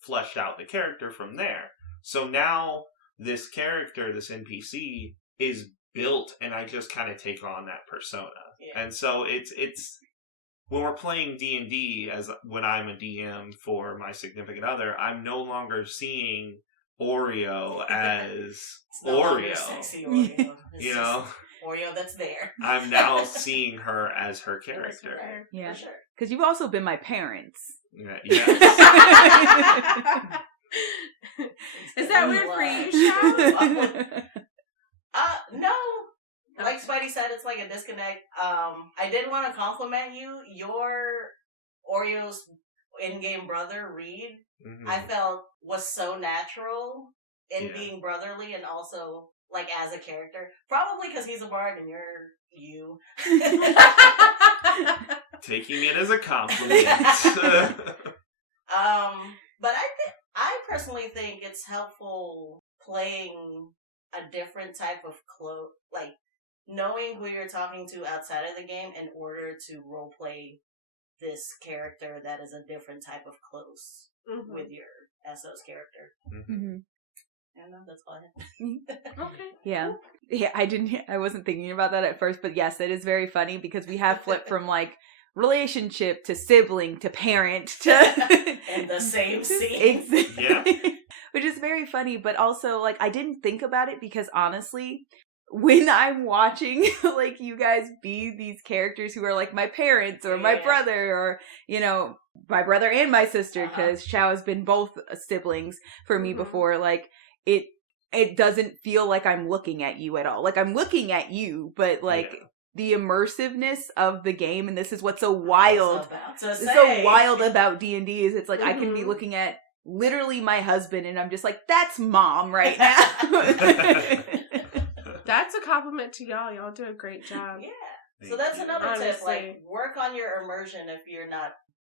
fleshed out the character from there. So now this character, this NPC, is built, and I just kind of take on that persona. Yeah. And so it's when we're playing D&D, as when I'm a DM for my significant other, I'm no longer seeing Oreo as It's no longer Oreo. sexy Oreo. It's You just know, Oreo that's there. I'm now seeing her as her character. Fair. Yeah. For sure. Because you've also been my parents. Yeah, yes. Is that weird for you, Sean? No. Like Spidey said, it's like a disconnect. I did want to compliment you. Your Oreo's in-game brother, Reed, Mhm. I felt was so natural in Yeah. being brotherly and also like as a character. Probably because he's a bard and you're you. Taking it as a compliment. But I personally think it's helpful playing a different type of like knowing who you're talking to outside of the game in order to roleplay this character that is a different type of close with your SO's character. Mhm. I know, that's all I had. Okay. Yeah. Yeah, I wasn't thinking about that at first, but yes, it is very funny because we have flipped from, like, relationship to sibling to parent to In the same scene. Yeah. Which is very funny, but also, like, I didn't think about it because honestly, when I'm watching, like, you guys be these characters who are like my parents or my Yeah. brother or, you know, my brother and my sister, because Xiao has been both siblings for me before. Like, it doesn't feel like I'm looking at you at all. Like, I'm looking at you, but like the immersiveness of the game, and this is what's so wild. So wild about D&D is it's like I can be looking at literally my husband, and I'm just like, that's mom right now. That's a compliment to y'all. Y'all do a great job. Yeah. So that's another tip. Like, work on your immersion if you're not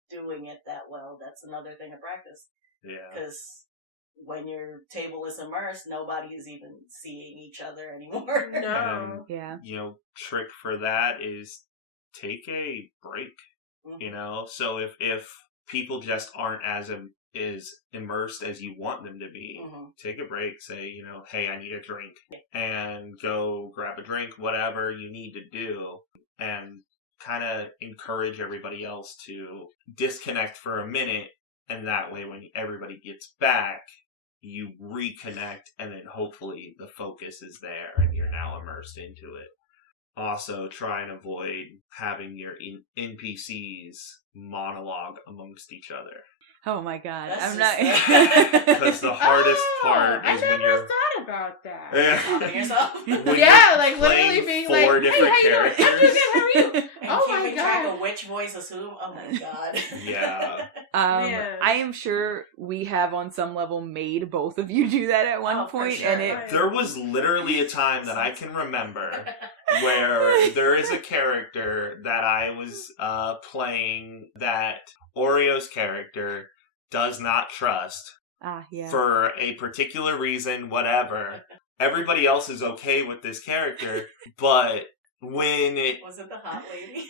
doing it that well. That's another thing to practice. Yeah. Because when your table is immersed, nobody is even seeing each other anymore. No. And, trick for that is take a break. So if people just aren't as immersed as you want them to be, take a break. Say, hey, I need a drink, and go grab a drink, whatever you need to do, and kind of encourage everybody else to disconnect for a minute, and that way when everybody gets back, you reconnect, and then hopefully the focus is there and you're now immersed into it. Also, try and avoid having your NPCs monologue amongst each other. Oh my god, That's I'm not. Because the hardest part is when you're. I never thought about that. Talking yourself. Like literally being like, different hey, how you doing? I'm doing good. How are you? And Oh my keeping god. track of which voices who. Oh my god. Yeah. I am sure we have on some level made both of you do that at one point, sure. and There was literally a time that I can remember where there is a character that I was playing that Oreo's character does not trust for a particular reason, whatever. Everybody else is okay with this character, but when it... Was it the hot lady?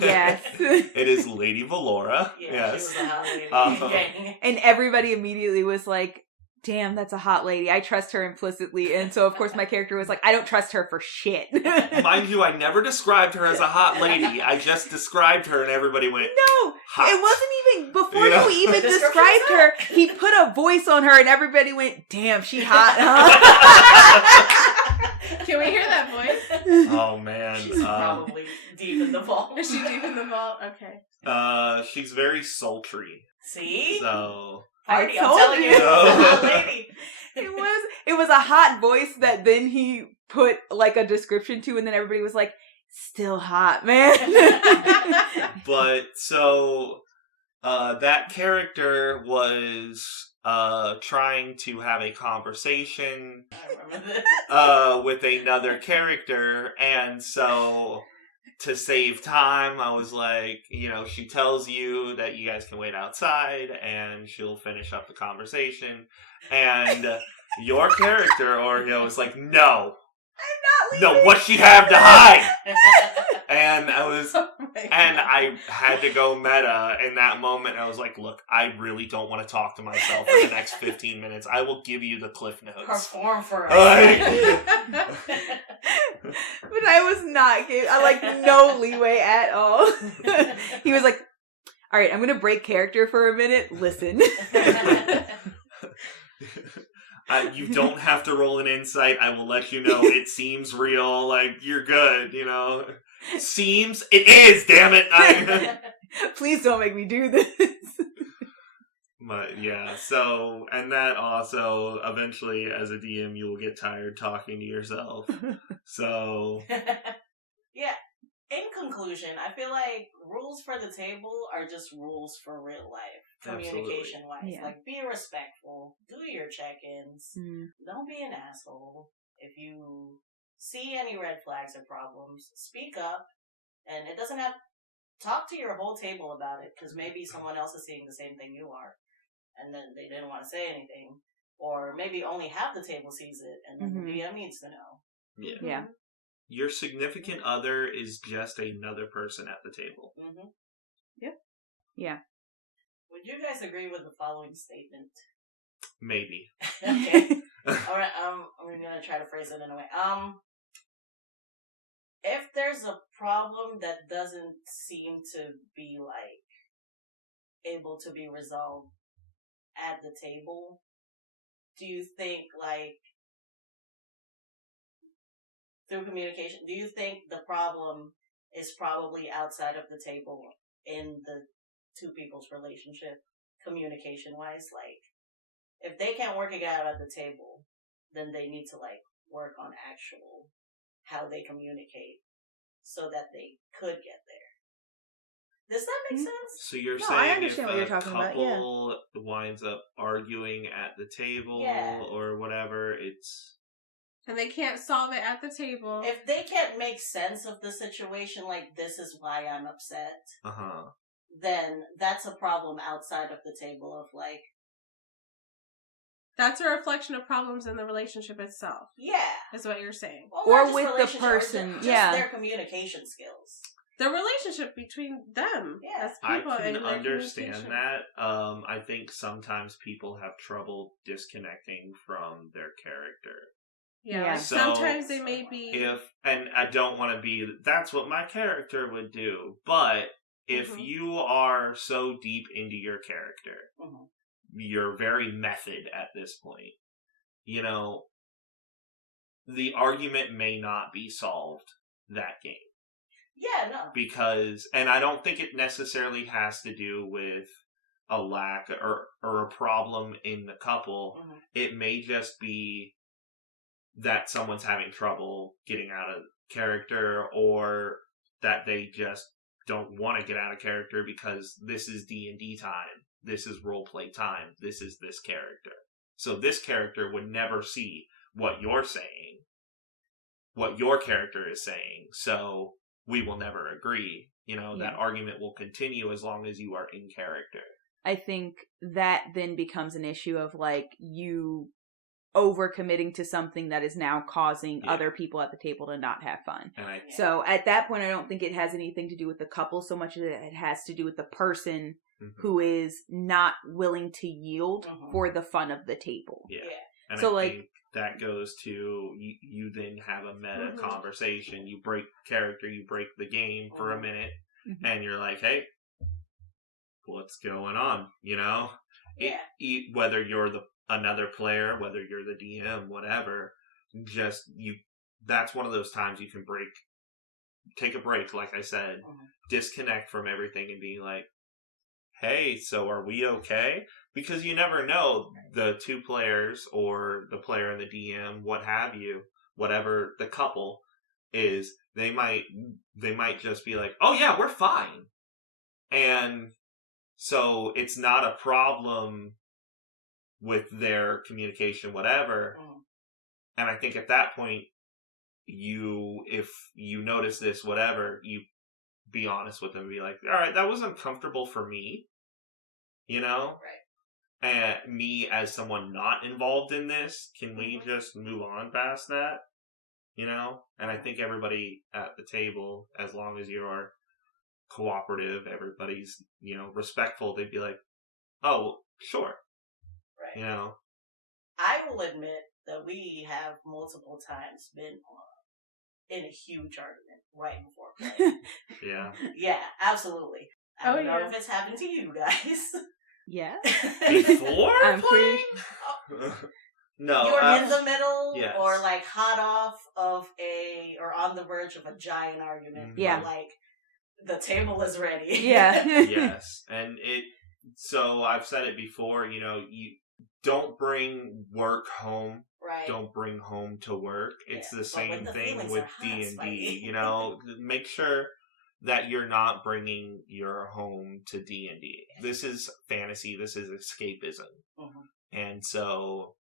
Yes. It is Lady Valora. Yeah, yes. she was the hot lady. And everybody immediately was like, damn, that's a hot lady. I trust her implicitly. And so, of course, my character was like, I don't trust her for shit. Mind you, I never described her as a hot lady. I just described her and everybody went, no, hot. It wasn't even, before you even described her, he put a voice on her and everybody went, damn, she hot, huh? Can we hear that voice? Oh, man. She's probably deep in the vault. Is she deep in the vault? Okay. She's very sultry. See? So... Party, I I'm told telling you. Hot lady. It was a hot voice that then he put like a description to, and then everybody was like, still hot, man. But so that character was trying to have a conversation with another character, and so to save time, I was like, she tells you that you guys can wait outside and she'll finish up the conversation. And your character, Oreo, was like, no. I'm not leaving. No, what she have to hide? And I had to go meta in that moment. I was like, look, I really don't want to talk to myself for the next 15 minutes. I will give you the cliff notes. Perform for us. But I was not giving, no leeway at all. He was like, all right, I'm going to break character for a minute. Listen. You don't have to roll an insight. I will let you know it seems real. Like, you're good, Seems? It is, damn it! Please don't make me do this. But, yeah, so, and that also, eventually, as a DM, you will get tired talking to yourself. So... Yeah. In conclusion, I feel like rules for the table are just rules for real life, communication-wise. Yeah. Like, be respectful, do your check-ins, don't be an asshole. If you see any red flags or problems, speak up, and it doesn't have... Talk to your whole table about it, because maybe someone else is seeing the same thing you are, and then they didn't want to say anything. Or maybe only half the table sees it, and then the DM needs to know. Yeah. Your significant other is just another person at the table. Mm-hmm. Yep. Yeah. Would you guys agree with the following statement? Maybe. Okay. Alright, I'm gonna try to phrase it in a way. If there's a problem that doesn't seem to be, able to be resolved at the table, do you think, through communication, do you think the problem is probably outside of the table in the two people's relationship, communication-wise. Like, if they can't work it out at the table, then they need to, like, work on actual how they communicate so that they could get there. Does that make sense? So you're No, saying I understand if what a you're talking about, yeah. couple winds up arguing at the table Yeah. or whatever, it's... And they can't solve it at the table. If they can't make sense of the situation, like, this is why I'm upset, then that's a problem outside of the table of, like... That's a reflection of problems in the relationship itself. Yeah. Is what you're saying. Well, Or with the person, just yeah. their communication skills. The relationship between them as people. I can and their understand communication. that. I think sometimes people have trouble disconnecting from their character. Yeah. Yeah. Like So, sometimes they may be. And I don't want to be, that's what my character would do, but if you are so deep into your character, you're very method at this point, you know, the argument may not be solved that game. Yeah, no. Because, and I don't think it necessarily has to do with a lack or a problem in the couple. It may just be that someone's having trouble getting out of character, or that they just don't want to get out of character because this is D&D time. This is roleplay time. This is this character. So this character would never see what you're saying, what your character is saying. So we will never agree. You know, that argument will continue as long as you are in character. I think that then becomes an issue of, like, you overcommitting to something that is now causing other people at the table to not have fun. So at that point, I don't think it has anything to do with the couple so much as it has to do with the person who is not willing to yield for the fun of the table. And so, I like, think that goes to, you then have a meta conversation. You break character, you break the game for a minute, and you're like, hey, what's going on? You know? Whether you're another player, whether you're the DM, whatever, just that's one of those times you can take a break, like I said, disconnect from everything and be like, hey, so are we okay? Because you never know, the two players or the player and the DM, what have you, whatever the couple is, they might just be like, oh yeah, we're fine. And so it's not a problem with their communication, whatever. And I think at that point, if you notice this, whatever, you be honest with them and be like, all right, that was uncomfortable for me, you know? Right. And me as someone not involved in this, can we just move on past that? You know? And I think everybody at the table, as long as you're cooperative, everybody's, you know, respectful, they'd be like, oh, sure. Right. You know? I will admit that we have multiple times been in a huge argument right before play. Yeah, absolutely. I don't know if it's happened to you guys. Yeah. Before I'm playing? No. You're in the middle, yes. or like hot off of or on the verge of a giant argument. Yeah. But, like, the table is ready. Yeah. Yes. And so I've said it before, you know, you don't bring work home. Right. Don't bring home to work. It's the same the thing with D&D. You know, make sure that you're not bringing your home to D&D. This is fantasy. This is escapism. And so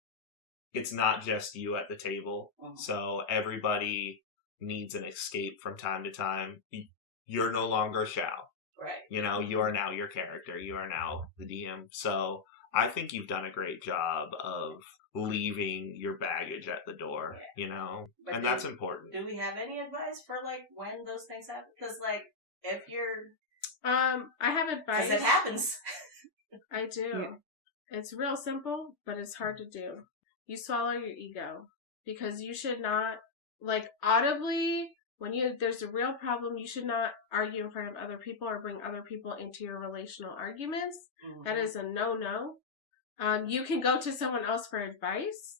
it's not just you at the table. So everybody needs an escape from time to time. You're no longer Shao. Right. You know, you are now your character. You are now the DM. So I think you've done a great job of leaving your baggage at the door, you know? But and that's important. Do we have any advice for, like, when those things happen? Because, like, if you're... I have advice. Because it happens. I do. Yeah. It's real simple, but it's hard to do. You swallow your ego. Because you should not, like, audibly, when there's a real problem, you should not argue in front of other people or bring other people into your relational arguments. That is a no-no. You can go to someone else for advice,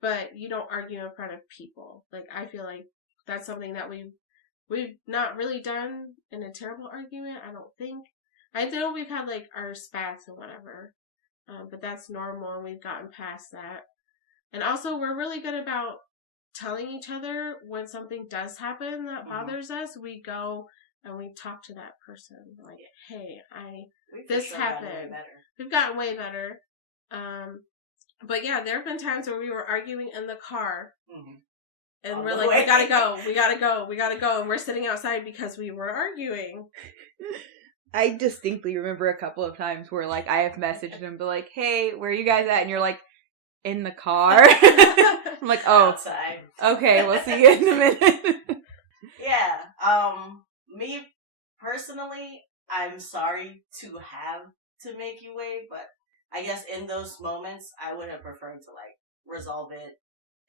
but you don't argue in front of people. Like, I feel like that's something that we've not really done in a terrible argument, I don't think. I know we've had, like, our spats and whatever, but that's normal, and we've gotten past that. And also, we're really good about telling each other when something does happen that bothers us. We go and we talk to that person. Like, hey, this happened. We've gotten way better. But yeah, there have been times where we were arguing in the car. And we're like, we gotta go. And we're sitting outside because we were arguing. I distinctly remember a couple of times where, like, I have messaged him, be like, hey, where are you guys at? And you're like, in the car. I'm like, oh, outside. Okay, we'll see you in a minute. Yeah. Me personally, I'm sorry to have to make you wait, but I guess in those moments, I would have preferred to, like, resolve it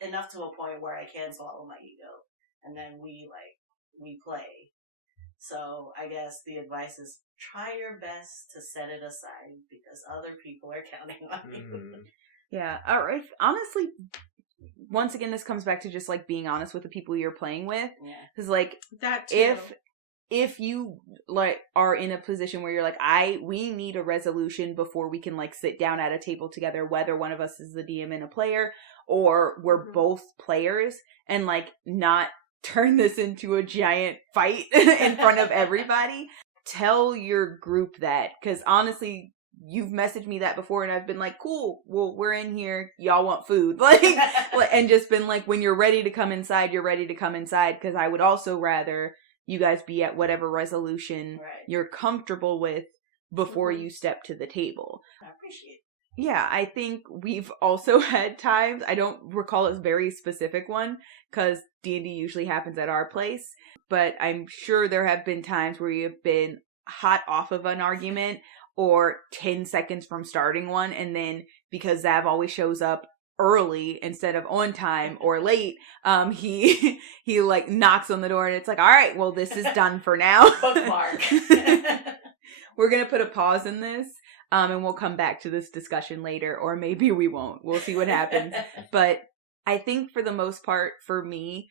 enough to a point where I can swallow my ego, and then we play. So I guess the advice is try your best to set it aside because other people are counting on you. Yeah. All right. Honestly, once again, this comes back to just, like, being honest with the people you're playing with. Yeah. Because, like, that too. If you, like, are in a position where you're like, we need a resolution before we can, like, sit down at a table together, whether one of us is the DM and a player, or we're both players, and, like, not turn this into a giant fight in front of everybody, tell your group that. Because, honestly, you've messaged me that before, and I've been like, cool, well, we're in here, y'all want food, like, and just been like, when you're ready to come inside, you're ready to come inside, because I would also rather you guys be at whatever resolution you're comfortable with before you step to the table. I appreciate it. Yeah, I think we've also had times, I don't recall a very specific one, because D&D usually happens at our place, but I'm sure there have been times where you've been hot off of an argument, or 10 seconds from starting one, and then, because Zav always shows up early instead of on time or late, he like knocks on the door, and it's like, all right, well, this is done for now. Bookmark. We're gonna put a pause in this, and we'll come back to this discussion later, or maybe we won't. We'll see what happens. But I think for the most part, for me,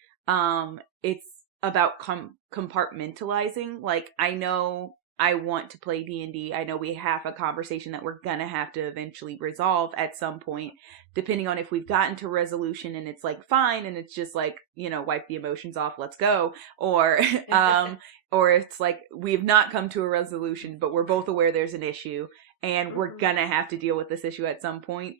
it's about compartmentalizing. Like, I know I want to play D&D. I know we have a conversation that we're gonna have to eventually resolve at some point, depending on if we've gotten to resolution and it's, like, fine, and it's just like, you know, wipe the emotions off, let's go, or or it's like we've not come to a resolution, but we're both aware there's an issue and we're gonna have to deal with this issue at some point.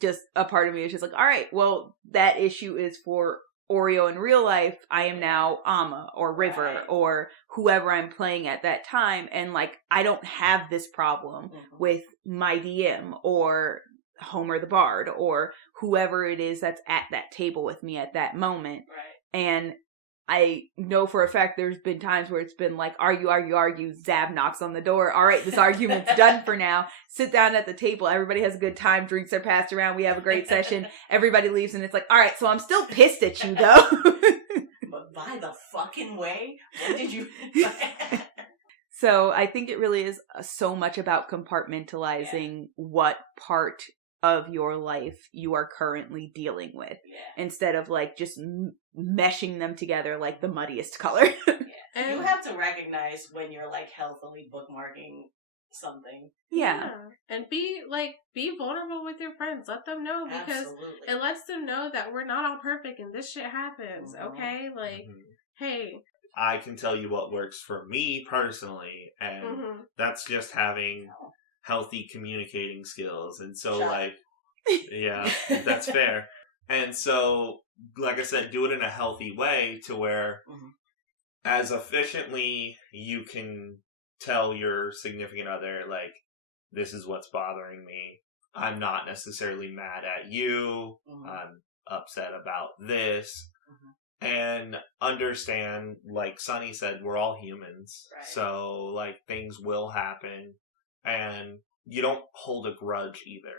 Just a part of me is just like, all right, well, that issue is for Oreo in real life. I am now Amma or River or whoever I'm playing at that time, and, like, I don't have this problem with my DM or Homer the Bard or whoever it is that's at that table with me at that moment. And I know for a fact there's been times where it's been like, argue, Zab knocks on the door. All right, this argument's done for now. Sit down at the table. Everybody has a good time. Drinks are passed around. We have a great session. Everybody leaves, and it's like, all right, so I'm still pissed at you, though. But by the fucking way, what did you... So I think it really is so much about compartmentalizing what part of your life you are currently dealing with, instead of, like, just meshing them together like the muddiest color. And you have to recognize when you're, like, healthily bookmarking something. And be vulnerable with your friends. Let them know, because it lets them know that we're not all perfect and this shit happens. Okay, like, hey, I can tell you what works for me personally, and that's just having healthy communicating skills. And so, like, yeah, that's fair. And so, like I said, do it in a healthy way to where as efficiently you can tell your significant other, like, this is what's bothering me. I'm not necessarily mad at you. I'm upset about this. And understand, like Sunny said, we're all humans. So, like, things will happen. And you don't hold a grudge either.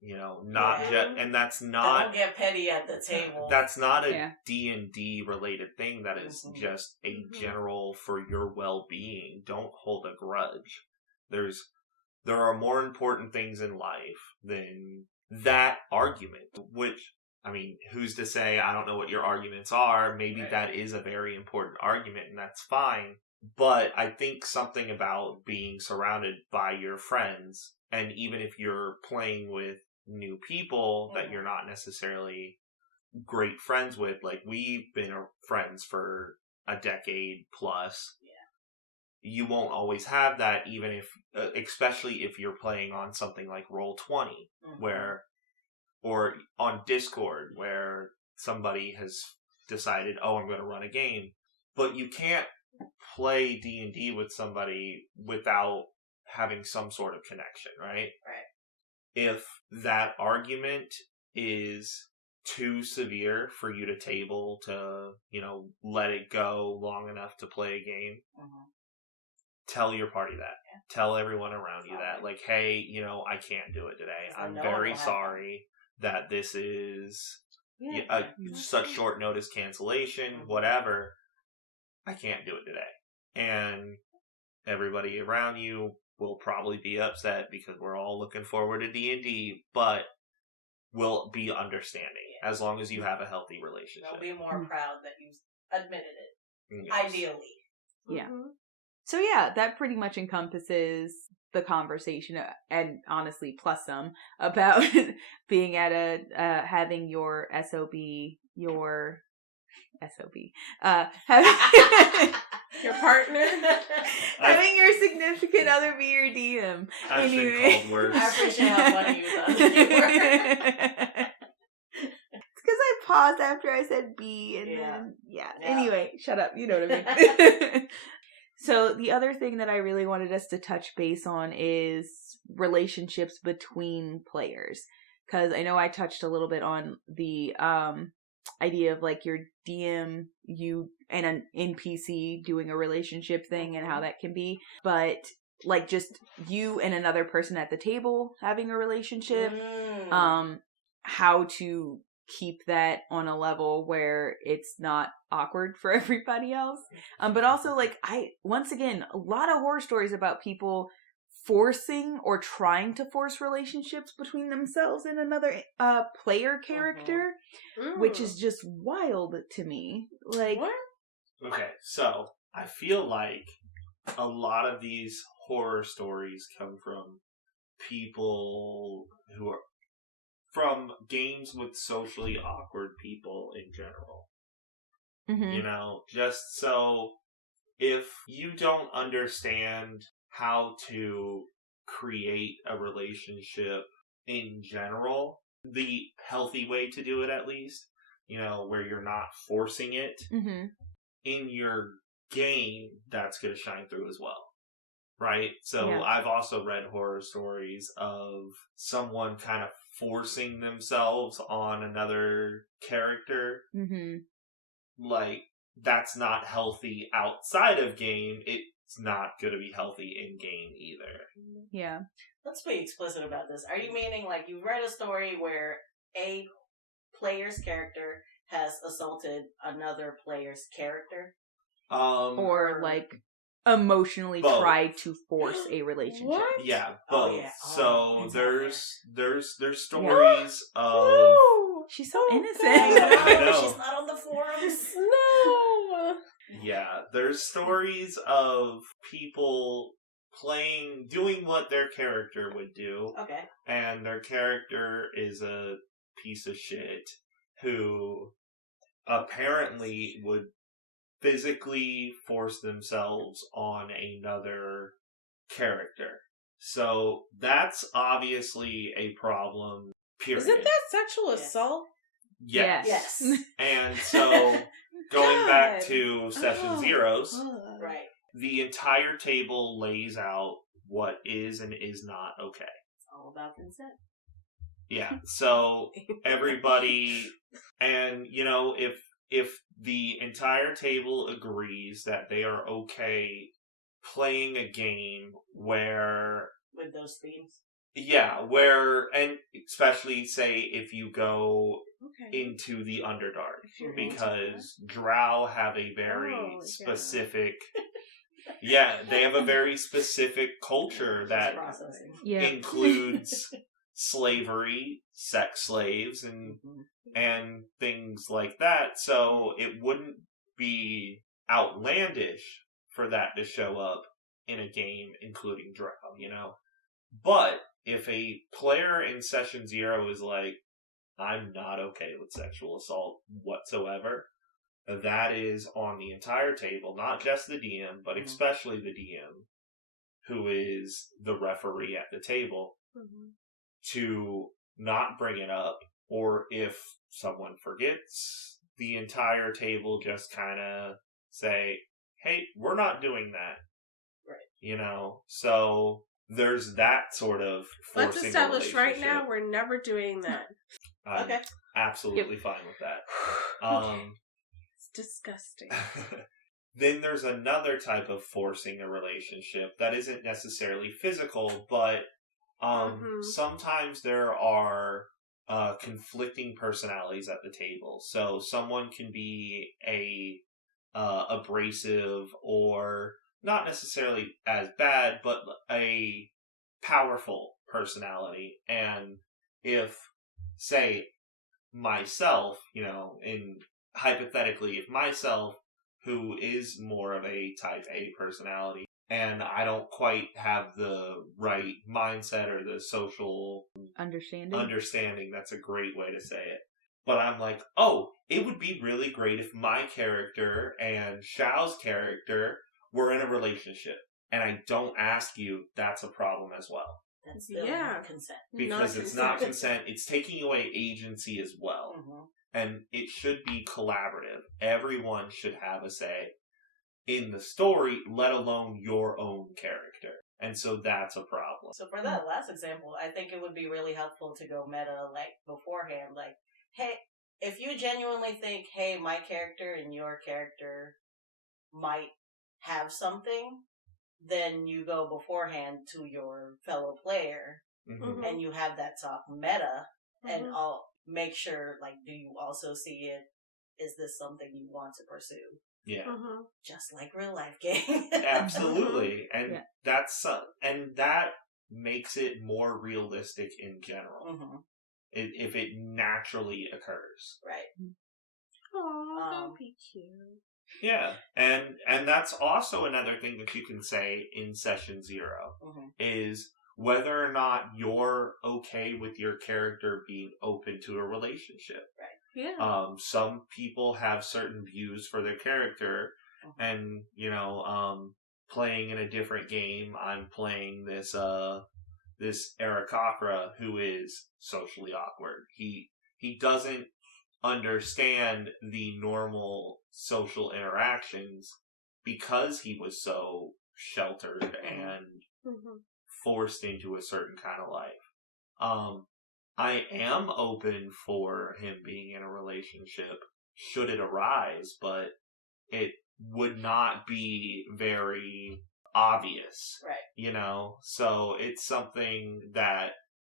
You know, and that's not... Don't get petty at the table. That's not a D&D related thing. That is just a general for your well-being. Don't hold a grudge. There are more important things in life than that argument, which... I mean, who's to say I don't know what your arguments are? Maybe that is a very important argument, and that's fine. But I think something about being surrounded by your friends, and even if you're playing with new people that you're not necessarily great friends with, like we've been friends for a decade plus. You won't always have that, even if, especially if you're playing on something like Roll20, where, or on Discord, where somebody has decided, oh, I'm going to run a game. But you can't play D&D with somebody without having some sort of connection, right? Right. If that argument is too severe for you to table to, let it go long enough to play a game, tell your party that. Yeah. Tell everyone around you that. Like, hey, I can't do it today. I'm very sorry that this is such short notice cancellation, whatever. I can't do it today. And everybody around you will probably be upset because we're all looking forward to D&D, but will be understanding as long as you have a healthy relationship. They'll be more proud that you admitted it. Yes. Ideally. Yeah. So yeah, that pretty much encompasses the conversation, and honestly, plus some, about being at having your SOB, having your partner, having your significant other be your DM. I've been called worse. I appreciate how funny you thought you were. It's because I paused after I said B, and then Anyway, shut up. You know what I mean. So the other thing that I really wanted us to touch base on is relationships between players. Because I know I touched a little bit on the idea of like your DM, you and an NPC doing a relationship thing and how that can be. But like just you and another person at the table having a relationship, how to keep that on a level where it's not awkward for everybody else. But also like once again, a lot of horror stories about people forcing or trying to force relationships between themselves and another player character, which is just wild to me. Like, what? Okay, so I feel like a lot of these horror stories come from people who are from games with socially awkward people in general. Just so if you don't understand how to create a relationship in general, the healthy way to do it at least, where you're not forcing it in your game, that's going to shine through as well. Right? So I've also read horror stories of someone kind of forcing themselves on another character. Like, that's not healthy outside of game. It's not going to be healthy in game either. Yeah. Let's be explicit about this. Are you meaning like you've read a story where a player's character has assaulted another player's character? Or like emotionally both. Tried to force a relationship. What? Yeah, both. Oh, yeah. So there's stories of... She's so innocent. I know. She's not on the forums. No. Yeah, there's stories of people doing what their character would do. Okay. And their character is a piece of shit who apparently would physically force themselves on another character. So that's obviously a problem, period. Isn't that sexual assault? Yes. And so, going back to Session Zeros, right. The entire table lays out what is and is not okay. It's all about consent. Yeah, so everybody, and if the entire table agrees that they are okay playing a game where... With those themes? Yeah, and especially say if you go into the Underdark, because Drow have a very specific... Yeah, they have a very specific culture that includes slavery, sex slaves, and things like that. So it wouldn't be outlandish for that to show up in a game, including Drow, you know? But if a player in Session 0 is like, I'm not okay with sexual assault whatsoever, that is on the entire table, not just the DM, but especially the DM, who is the referee at the table, to not bring it up, or if someone forgets, the entire table just kind of say, hey, we're not doing that. Right. You know, so there's that sort of forcing. Let's establish right now we're never doing that. I'm absolutely fine with that. It's disgusting. Then there's another type of forcing a relationship that isn't necessarily physical, but sometimes there are conflicting personalities at the table. So someone can be abrasive, or not necessarily as bad, but a powerful personality. And if, say, myself, you know, hypothetically, if myself, who is more of a type A personality, and I don't quite have the right mindset or the social understanding, that's a great way to say it. But I'm like, oh, it would be really great if my character and Xiao's character were in a relationship. And I don't ask you, that's a problem as well. That's still not consent. Because it's not consent. It's taking away agency as well. And it should be collaborative. Everyone should have a say in the story, let alone your own character. And so that's a problem. So for that last example, I think it would be really helpful to go meta, like, beforehand. Like, hey, if you genuinely think, hey, my character and your character might have something, then you go beforehand to your fellow player and you have that talk meta, and I'll make sure, like, do you also see it? Is this something you want to pursue? Yeah. Just like real life game. Absolutely. And that makes it more realistic in general. If it naturally occurs. Right. Oh, don't be cute. Yeah. And that's also another thing that you can say in Session 0 is whether or not you're okay with your character being open to a relationship. Right. Yeah. Some people have certain views for their character, and, you know, playing in a different game, I'm playing this Aarakocra who is socially awkward. He doesn't understand the normal social interactions because he was so sheltered and forced into a certain kind of life. I am open for him being in a relationship should it arise, but it would not be very obvious. Right. You know? So it's something that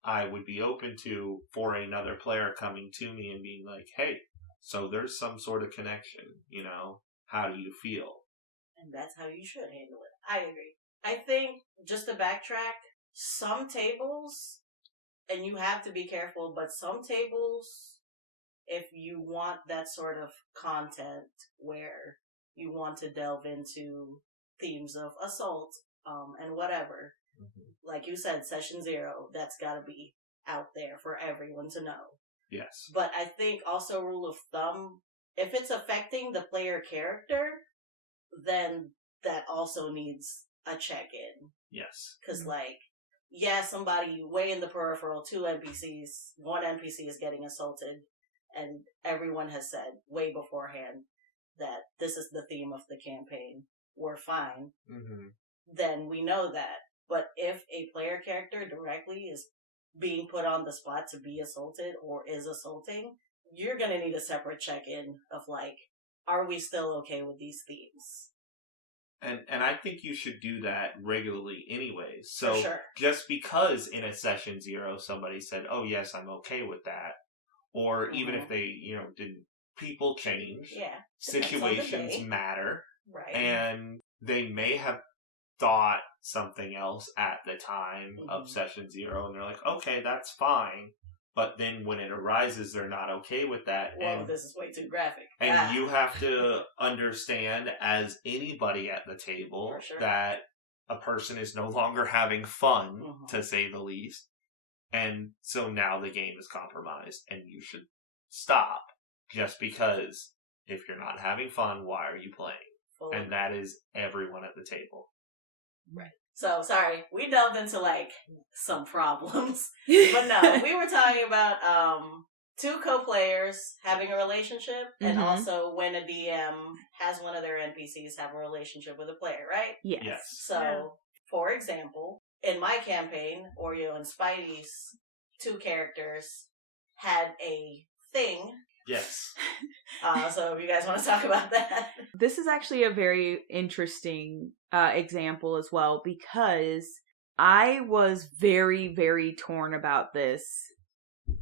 I would be open to for another player coming to me and being like, hey, so there's some sort of connection, you know? How do you feel? And that's how you should handle it. I agree. I think, just to backtrack, some tables, and you have to be careful, but some tables, if you want that sort of content where you want to delve into themes of assault, and whatever, like you said, Session 0, that's gotta be out there for everyone to know. Yes. But I think also, rule of thumb, if it's affecting the player character, then that also needs a check-in. Yes. Because, like, yeah, somebody way in the peripheral, 2 NPCs, 1 NPC is getting assaulted, and everyone has said way beforehand that this is the theme of the campaign, we're fine, then we know that. But if a player character directly is being put on the spot to be assaulted or is assaulting, you're gonna need a separate check-in of, like, are we still okay with these themes? And I think you should do that regularly anyways. So For sure. Just because in a Session 0 somebody said, oh yes, I'm okay with that, or even if they, you know, didn't, people change. Yeah. Situations matter. Right. And they may have thought something else at the time of session 0, and they're like, okay, that's fine. But then when it arises, they're not okay with that. Well, this is way too graphic. And you have to understand, as anybody at the table, that a person is no longer having fun, to say the least. And so now the game is compromised, and you should stop. Just because if you're not having fun, why are you playing? And that is everyone at the table. Right. So, sorry, we delved into, like, some problems. But no, we were talking about 2 co-players having a relationship, and also when a DM has one of their NPCs have a relationship with a player, right? Yes. So, for example, in my campaign, Oreo and Spidey's 2 characters had a thing. Yes. So if you guys want to talk about that. This is actually a very interesting example as well, because I was very, very torn about this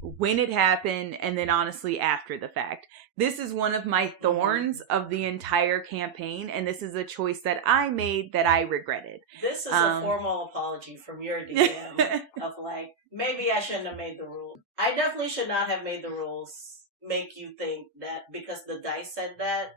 when it happened, and then honestly after the fact. This is one of my thorns of the entire campaign, and this is a choice that I made that I regretted. This is a formal apology from your DM of like, maybe I shouldn't have made the rules. I definitely should not have made the rules make you think that because the dice said that,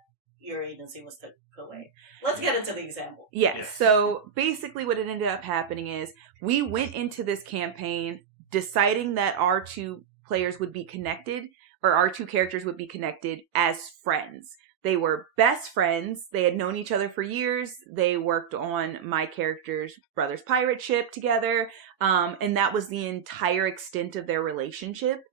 your agency was took away. Let's get into the example. Yes. So basically what it ended up happening is we went into this campaign deciding that our 2 players would be connected, or our 2 characters would be connected as friends. They were best friends. They had known each other for years. They worked on my character's brother's pirate ship together. And that was the entire extent of their relationship.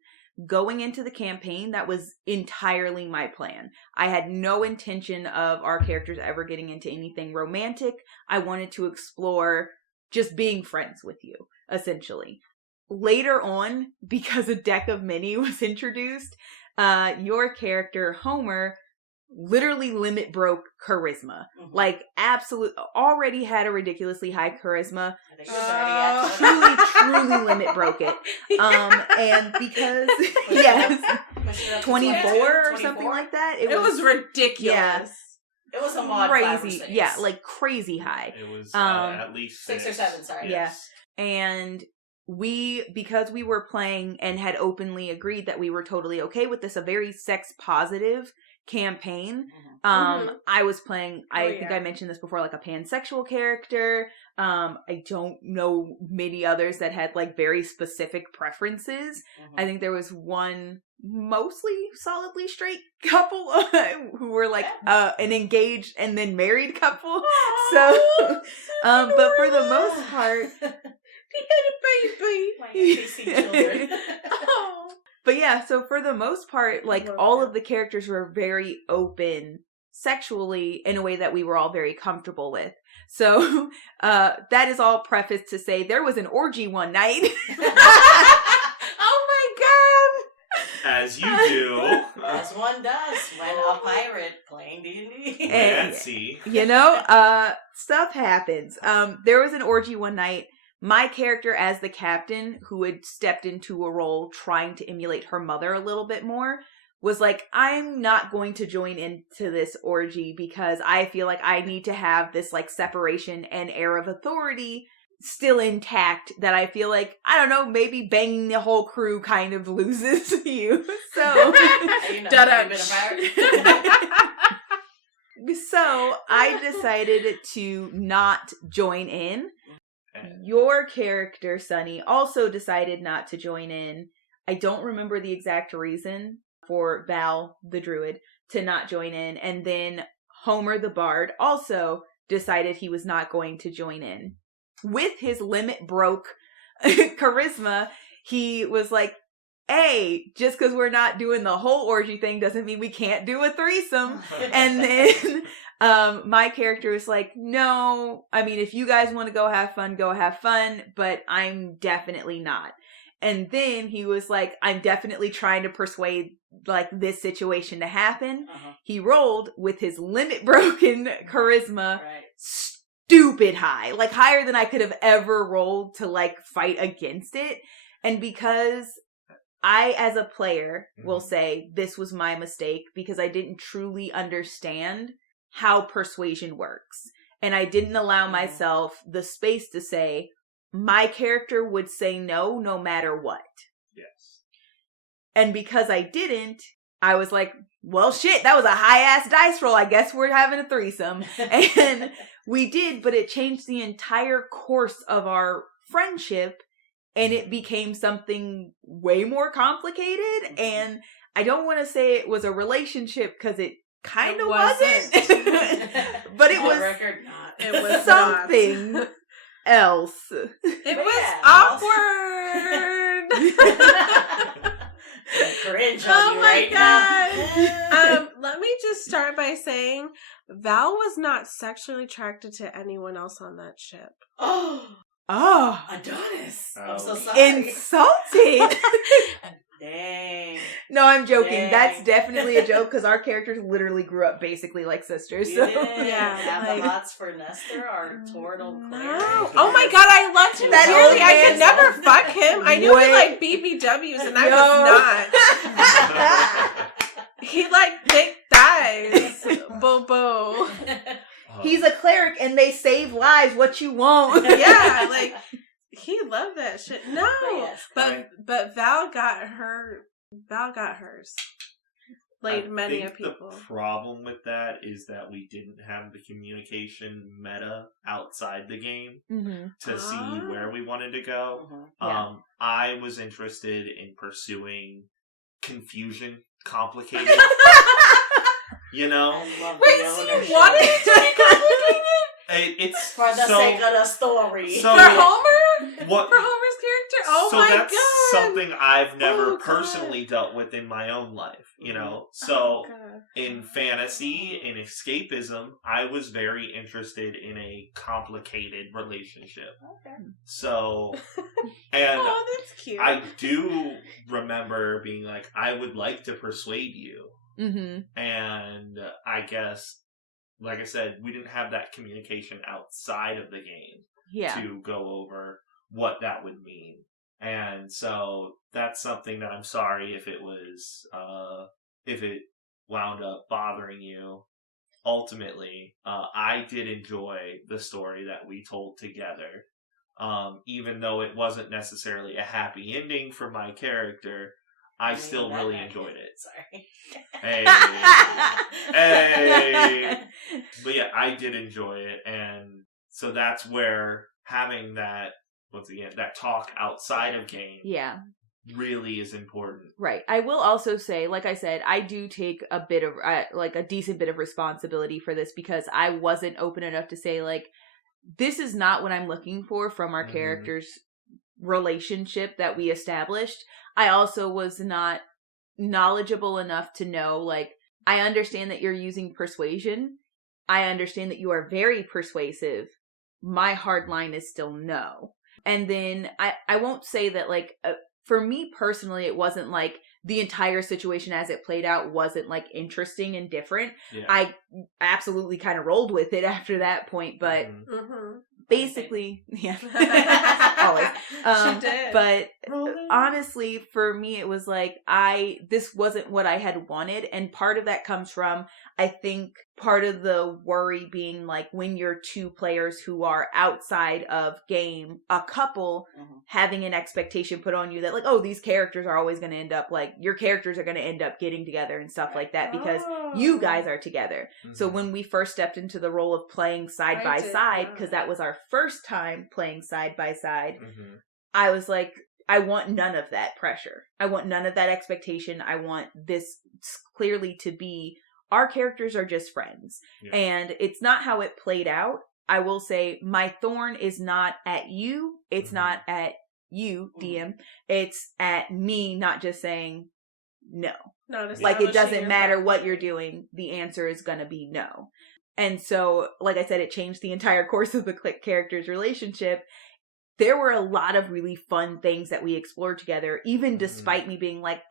Going into the campaign, that was entirely my plan. I had no intention of our characters ever getting into anything romantic. I wanted to explore just being friends with you, essentially. Later on, because a deck of many was introduced, your character, Homer, literally limit broke charisma. Like, already had a ridiculously high charisma. Truly limit broke it. And because, yes, 24 or something like that. It was ridiculous. Yeah. It was a mod crazy. 5 or 6. Yeah, like crazy high. It was at least 6 or 7, sorry. Yes. Yeah. And because we were playing and had openly agreed that we were totally okay with this, a very sex positive campaign. I was playing, I think I mentioned this before, like a pansexual character. I don't know many others that had like very specific preferences. I think there was one mostly solidly straight couple who were like an engaged and then married couple. So, but for the most part, he had a baby. My NPC children. But yeah, so for the most part, like all of the characters were very open sexually in a way that we were all very comfortable with. So that is all prefaced to say there was an orgy one night. Oh my god! As you do. As one does when a pirate playing D&D. Fancy. You know, stuff happens. There was an orgy one night. My character as the captain, who had stepped into a role trying to emulate her mother a little bit more, was like, I'm not going to join into this orgy because I feel like I need to have this like separation and air of authority still intact, that I feel like, I don't know, maybe banging the whole crew kind of loses you. So, so I decided to not join in. Your character, Sunny, also decided not to join in. I don't remember the exact reason for Val, the druid, to not join in. And then Homer, the bard, also decided he was not going to join in. With his limit broke charisma, he was like, hey, just because we're not doing the whole orgy thing doesn't mean we can't do a threesome. And then my character was like, no, I mean, if you guys want to go have fun, but I'm definitely not. And then he was like, I'm definitely trying to persuade like this situation to happen. He rolled with his limit broken charisma, stupid high, like higher than I could have ever rolled to like fight against it. And because I, as a player, will say this was my mistake because I didn't truly understand how persuasion works. and I didn't allow myself the space to say, my character would say no matter what. Yes. And because I didn't, I was like, well, shit, that was a high-ass dice roll. I guess we're having a threesome. And we did, but it changed the entire course of our friendship, and it became something way more complicated. And I don't want to say it was a relationship, because it kind of wasn't. But it was, it was something else. It was awkward. Cringe on Oh you my right god. now. Let me just start by saying Val was not sexually attracted to anyone else on that ship. Oh, Adonis. I'm so sorry. Insulted. Dang. No, I'm joking. Dang. That's definitely a joke, because our characters literally grew up basically like sisters. So. Yeah, And the hots for Nestor are Tortle Claire. No. Oh my god, I loved him That dearly. old I could man- never fuck him. I knew he liked BBWs, and I was not. He liked big thighs. Bobo. He's a cleric, and they save lives. What you want? Yeah, like he loved that shit. No, But but Val got her. Val got hers. Played many of people. The problem with that is that we didn't have the communication meta outside the game to see where we wanted to go. Yeah. I was interested in pursuing confusion, complicated. You know? I love Wait, the so ownership. you wanted it to be complicated? It's For the sake of the story. So- For Homer? what? For Homer's character? Oh so my that's god. something I've never Oh, God. personally dealt with in my own life, you know? So Oh, God. in fantasy, in escapism, I was very interested in a complicated relationship. Okay. So, and Oh, that's cute. I do remember being like, I would like to persuade you. And I guess, like I said, we didn't have that communication outside of the game to go over what that would mean. And so that's something that I'm sorry if it was, if it wound up bothering you. Ultimately, I did enjoy the story that we told together. Even though it wasn't necessarily a happy ending for my character, I still really enjoyed it. Sorry. Hey. Hey. But yeah, I did enjoy it. And so that's where having that, once again, that talk outside of game really is important. Right. I will also say, like I said, I do take a bit of, like a decent bit of responsibility for this, because I wasn't open enough to say, like, this is not what I'm looking for from our characters' relationship that we established. I also was not knowledgeable enough to know, like, I understand that you're using persuasion. I understand that you are very persuasive. My hard line is still no. And then I won't say that, like, for me personally, it wasn't like the entire situation as it played out wasn't like interesting and different. Yeah. I absolutely kind of rolled with it after that point, but basically, always. She did. But honestly, for me, it was like, this wasn't what I had wanted. And part of that comes from, I think, part of the worry being like when you're two players who are outside of game, a couple having an expectation put on you that like, oh, these characters are always going to end up like, your characters are going to end up getting together and stuff like that because you guys are together. So when we first stepped into the role of playing side by side, because that was our first time playing side by side, I was like, I want none of that pressure. I want none of that expectation. I want this clearly to be, our characters are just friends. Yeah. And it's not how it played out. I will say my thorn is not at you. It's not at you, DM. It's at me not just saying no. Like it doesn't matter what you're doing. The answer is going to be no. And so, like I said, it changed the entire course of the characters' relationship. There were a lot of really fun things that we explored together, even despite me being like,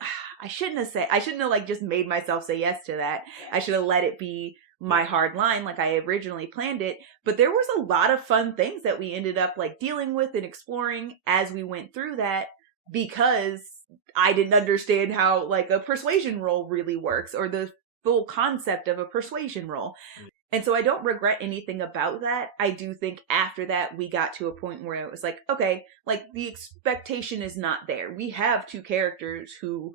I shouldn't have like just made myself say yes to that. I should have let it be my hard line like I originally planned it. But there was a lot of fun things that we ended up like dealing with and exploring as we went through that, because I didn't understand how like a persuasion roll really works or the full concept of a persuasion roll. And so I don't regret anything about that. I do think after that, we got to a point where it was like, okay, like the expectation is not there. We have 2 characters who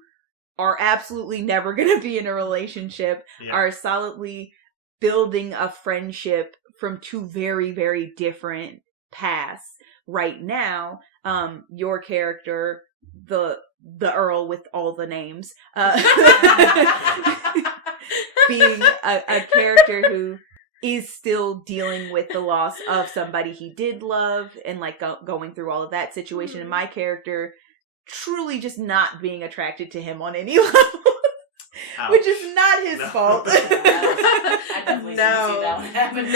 are absolutely never going to be in a relationship, are solidly building a friendship from 2 very, very different paths. Right now, your character, the Earl with all the names, being a character who is still dealing with the loss of somebody he did love and like going through all of that situation. And my character truly just not being attracted to him on any level. Which is not his fault. I definitely didn't see that one happen.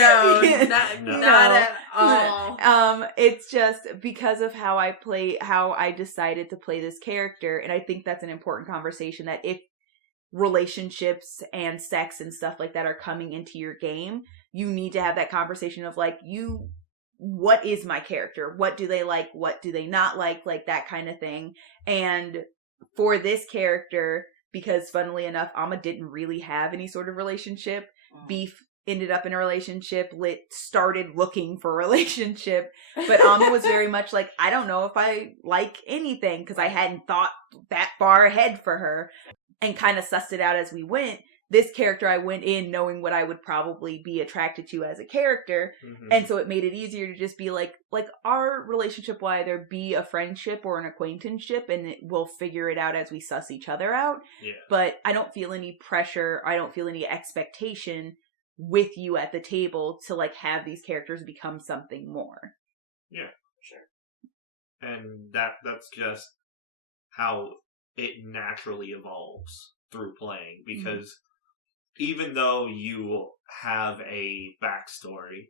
Not at all. It's just because of how I decided to play this character, and I think that's an important conversation, that if relationships and sex and stuff like that are coming into your game, you need to have that conversation of like, what is my character? What do they like? What do they not like that kind of thing. And for this character, because funnily enough, Amma didn't really have any sort of relationship. Beef ended up in a relationship. Lit started looking for a relationship. But Amma was very much like, I don't know if I like anything, because I hadn't thought that far ahead for her, and kind of sussed it out as we went. This character, I went in knowing what I would probably be attracted to as a character. Mm-hmm. And so it made it easier to just be like our relationship will either be a friendship or an acquaintanceship, and we'll figure it out as we suss each other out. Yeah. But I don't feel any pressure. I don't feel any expectation with you at the table to like have these characters become something more. Yeah, sure. And that's just how it naturally evolves through playing, because even though you have a backstory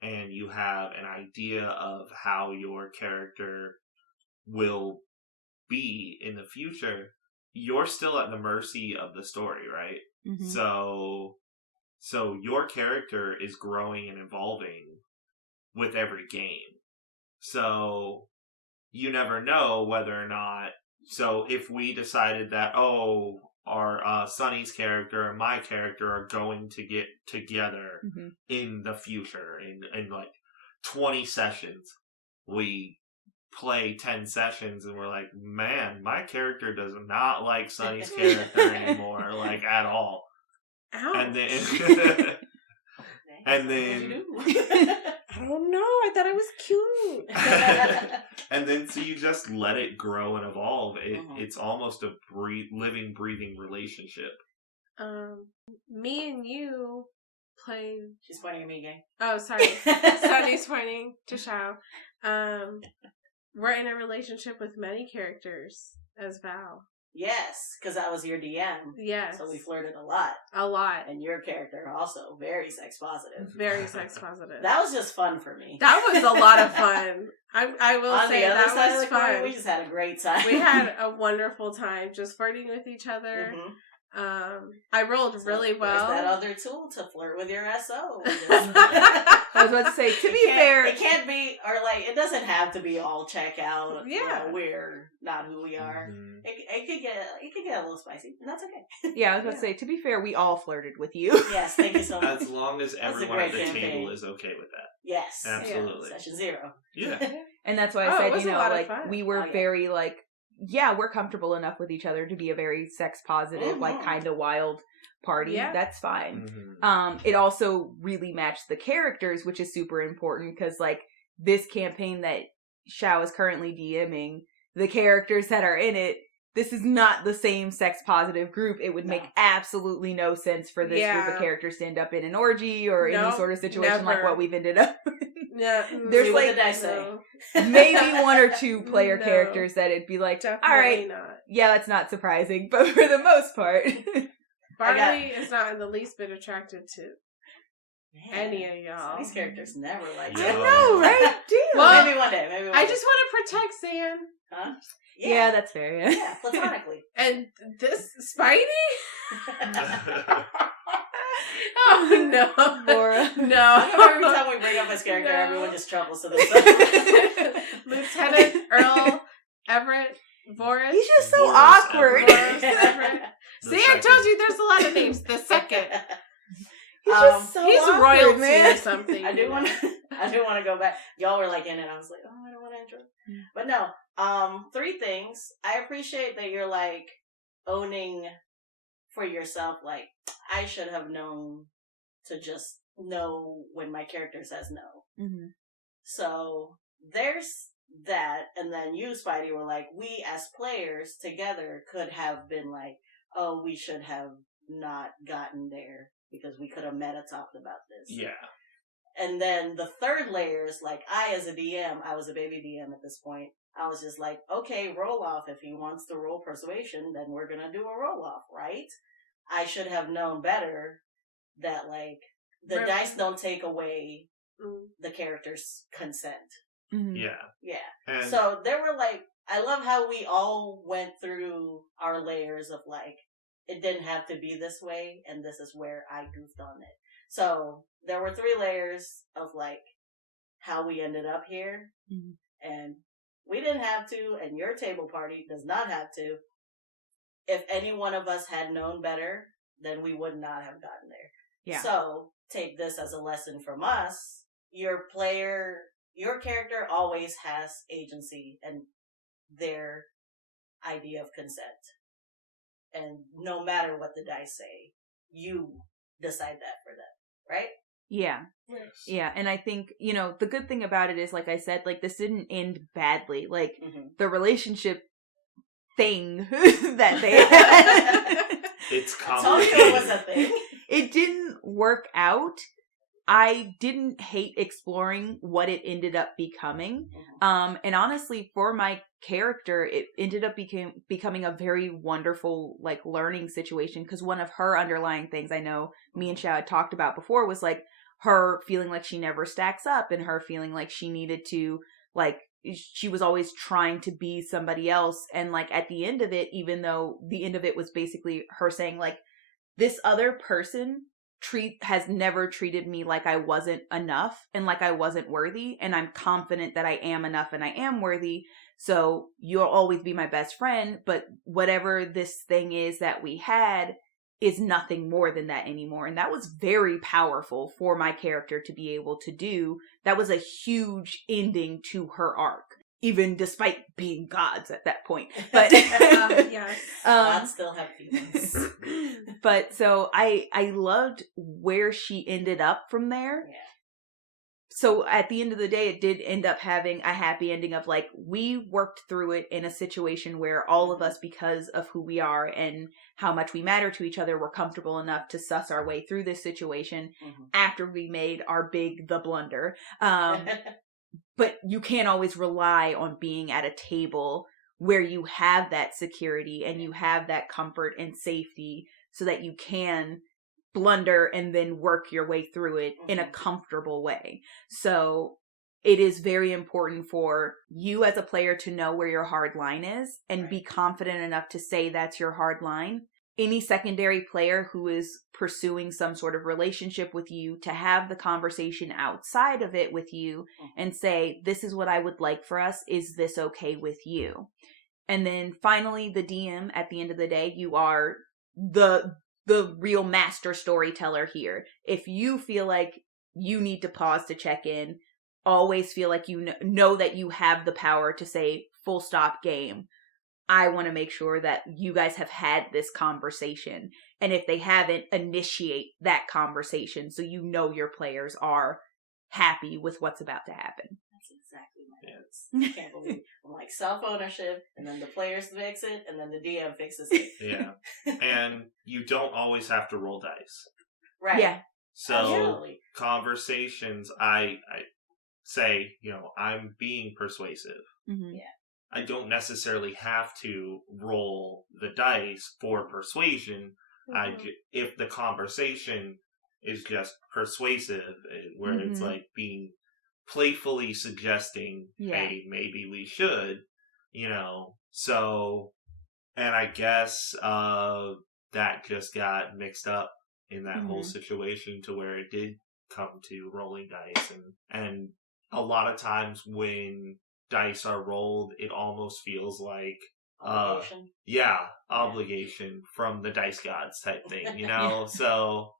and you have an idea of how your character will be in the future, you're still at the mercy of the story, right? Mm-hmm. So your character is growing and evolving with every game. So you never know whether or not. So if we decided that, our Sunny's character and my character are going to get together in the future, in like 20 sessions, we play 10 sessions and we're like, man, my character does not like Sunny's character anymore, like at all. Ouch. And then I don't know. I thought it was cute. And then so you just let it grow and evolve. It's almost a living, breathing relationship. Me and you played. She's pointing at me again. Oh, sorry. Sunny's pointing to Shao. We're in a relationship with many characters as Val. Yes, because I was your DM. Yes. So we flirted a lot. A lot. And your character also very sex positive. Very sex positive. That was just fun for me. That was a lot of fun. I will say that was fun. We just had a great time. We had a wonderful time just flirting with each other. Mm-hmm. I rolled really well. There's that other tool to flirt with your SO. I was about to say, to be fair, it can't be, or like, it doesn't have to be all check out. Yeah, we're not who we are. Mm-hmm. It could get a little spicy, and that's okay. Yeah, I was about to say, to be fair, we all flirted with you. Yes, thank you so much. As long as everyone at the table is okay with that. Yes, absolutely. Yeah. Session 0. Yeah, and that's why I said, like, we were very like. Yeah, we're comfortable enough with each other to be a very sex positive, like kind of wild party. Yeah. That's fine. Mm-hmm. It also really matched the characters, which is super important because like this campaign that Shao is currently DMing, the characters that are in it, this is not the same sex positive group. It would make absolutely no sense for this group of characters to end up in an orgy or any sort of situation like what we've ended up with. Yeah, there's like maybe 1 or 2 player characters that it'd be like, definitely all right, not. Yeah, that's not surprising, but for the most part, Barley is not in the least bit attracted to any of y'all. These characters never like. I know, right? Damn. Well, maybe one day. I just want to protect Zan. Huh? Yeah, that's fair. Yeah, platonically. And this Spidey. Oh, no. Laura. No. Every time we bring up his character, everyone just troubles to themselves. Lieutenant Earl Everett Boris. He's just so awkward. See, I told you there's a lot of names. The second. He's just so he's awkward, royalty man. or something. I do want to go back. Y'all were like in it. I was like, oh, I don't want to intro. But no, 3 things. I appreciate that you're like owning for yourself. Like, I should have known to just know when my character says no. Mm-hmm. So there's that. And then you, Spidey, were like, we as players together could have been like, oh, we should have not gotten there because we could have meta talked about this. Yeah. And then the third layer is like, I as a DM, I was a baby DM at this point. I was just like, okay, roll off. If he wants to roll persuasion, then we're going to do a roll off, right? I should have known better that, like, the dice don't take away the character's consent. Mm-hmm. Yeah. Yeah. And So there were, like, I love how we all went through our layers of, like, it didn't have to be this way, and this is where I goofed on it. So there were 3 layers of, like, how we ended up here, and we didn't have to, and your table party does not have to. If any one of us had known better, then we would not have gotten there. Yeah. So take this as a lesson from us. Your character always has agency and their idea of consent. And no matter what the dice say, you decide that for them, right? Yeah. Yes. Yeah, and I think, the good thing about it is, like I said, like, this didn't end badly. Like, the relationship thing that they had. it's I told you complicated. it was a thing. It didn't work out. I didn't hate exploring what it ended up becoming. And honestly, for my character, it ended up becoming a very wonderful, like, learning situation. Because one of her underlying things, I know me and Shao had talked about before, was, like, her feeling like she never stacks up, and her feeling like she needed to, like, she was always trying to be somebody else. And, like, at the end of it, even though the end of it was basically her saying, like, this other person has never treated me like I wasn't enough and like I wasn't worthy, and I'm confident that I am enough and I am worthy, so you'll always be my best friend, but whatever this thing is that we had is nothing more than that anymore. And that was very powerful for my character to be able to do. That was a huge ending to her arc, even despite being gods at that point. But yes. Gods still have feelings. But so I loved where she ended up from there. Yeah. So at the end of the day, it did end up having a happy ending of, like, we worked through it in a situation where all of us, because of who we are and how much we matter to each other, were comfortable enough to suss our way through this situation after we made our the blunder. But you can't always rely on being at a table where you have that security and you have that comfort and safety so that you can blunder and then work your way through it in a comfortable way. So it is very important for you as a player to know where your hard line is and be confident enough to say that's your hard line. Any secondary player who is pursuing some sort of relationship with you to have the conversation outside of it with you and say, this is what I would like for us. Is this okay with you? And then finally, the DM, at the end of the day, you are the real master storyteller here. If you feel like you need to pause to check in, always feel like you know that you have the power to say, full stop, game. I want to make sure that you guys have had this conversation. And if they haven't, initiate that conversation so you know your players are happy with what's about to happen. That's exactly my notes. I can't believe I'm like self-ownership, and then the players fix it, and then the DM fixes it. Yeah. And you don't always have to roll dice. Right. Yeah. So Absolutely. conversations, I say, I'm being persuasive. Mm-hmm. Yeah. I don't necessarily have to roll the dice for persuasion. If the conversation is just persuasive, where it's like being playfully suggesting, hey, maybe we should, so, and I guess that just got mixed up in that whole situation to where it did come to rolling dice, and a lot of times when dice are rolled, it almost feels like Obligation. obligation from the dice gods type thing, so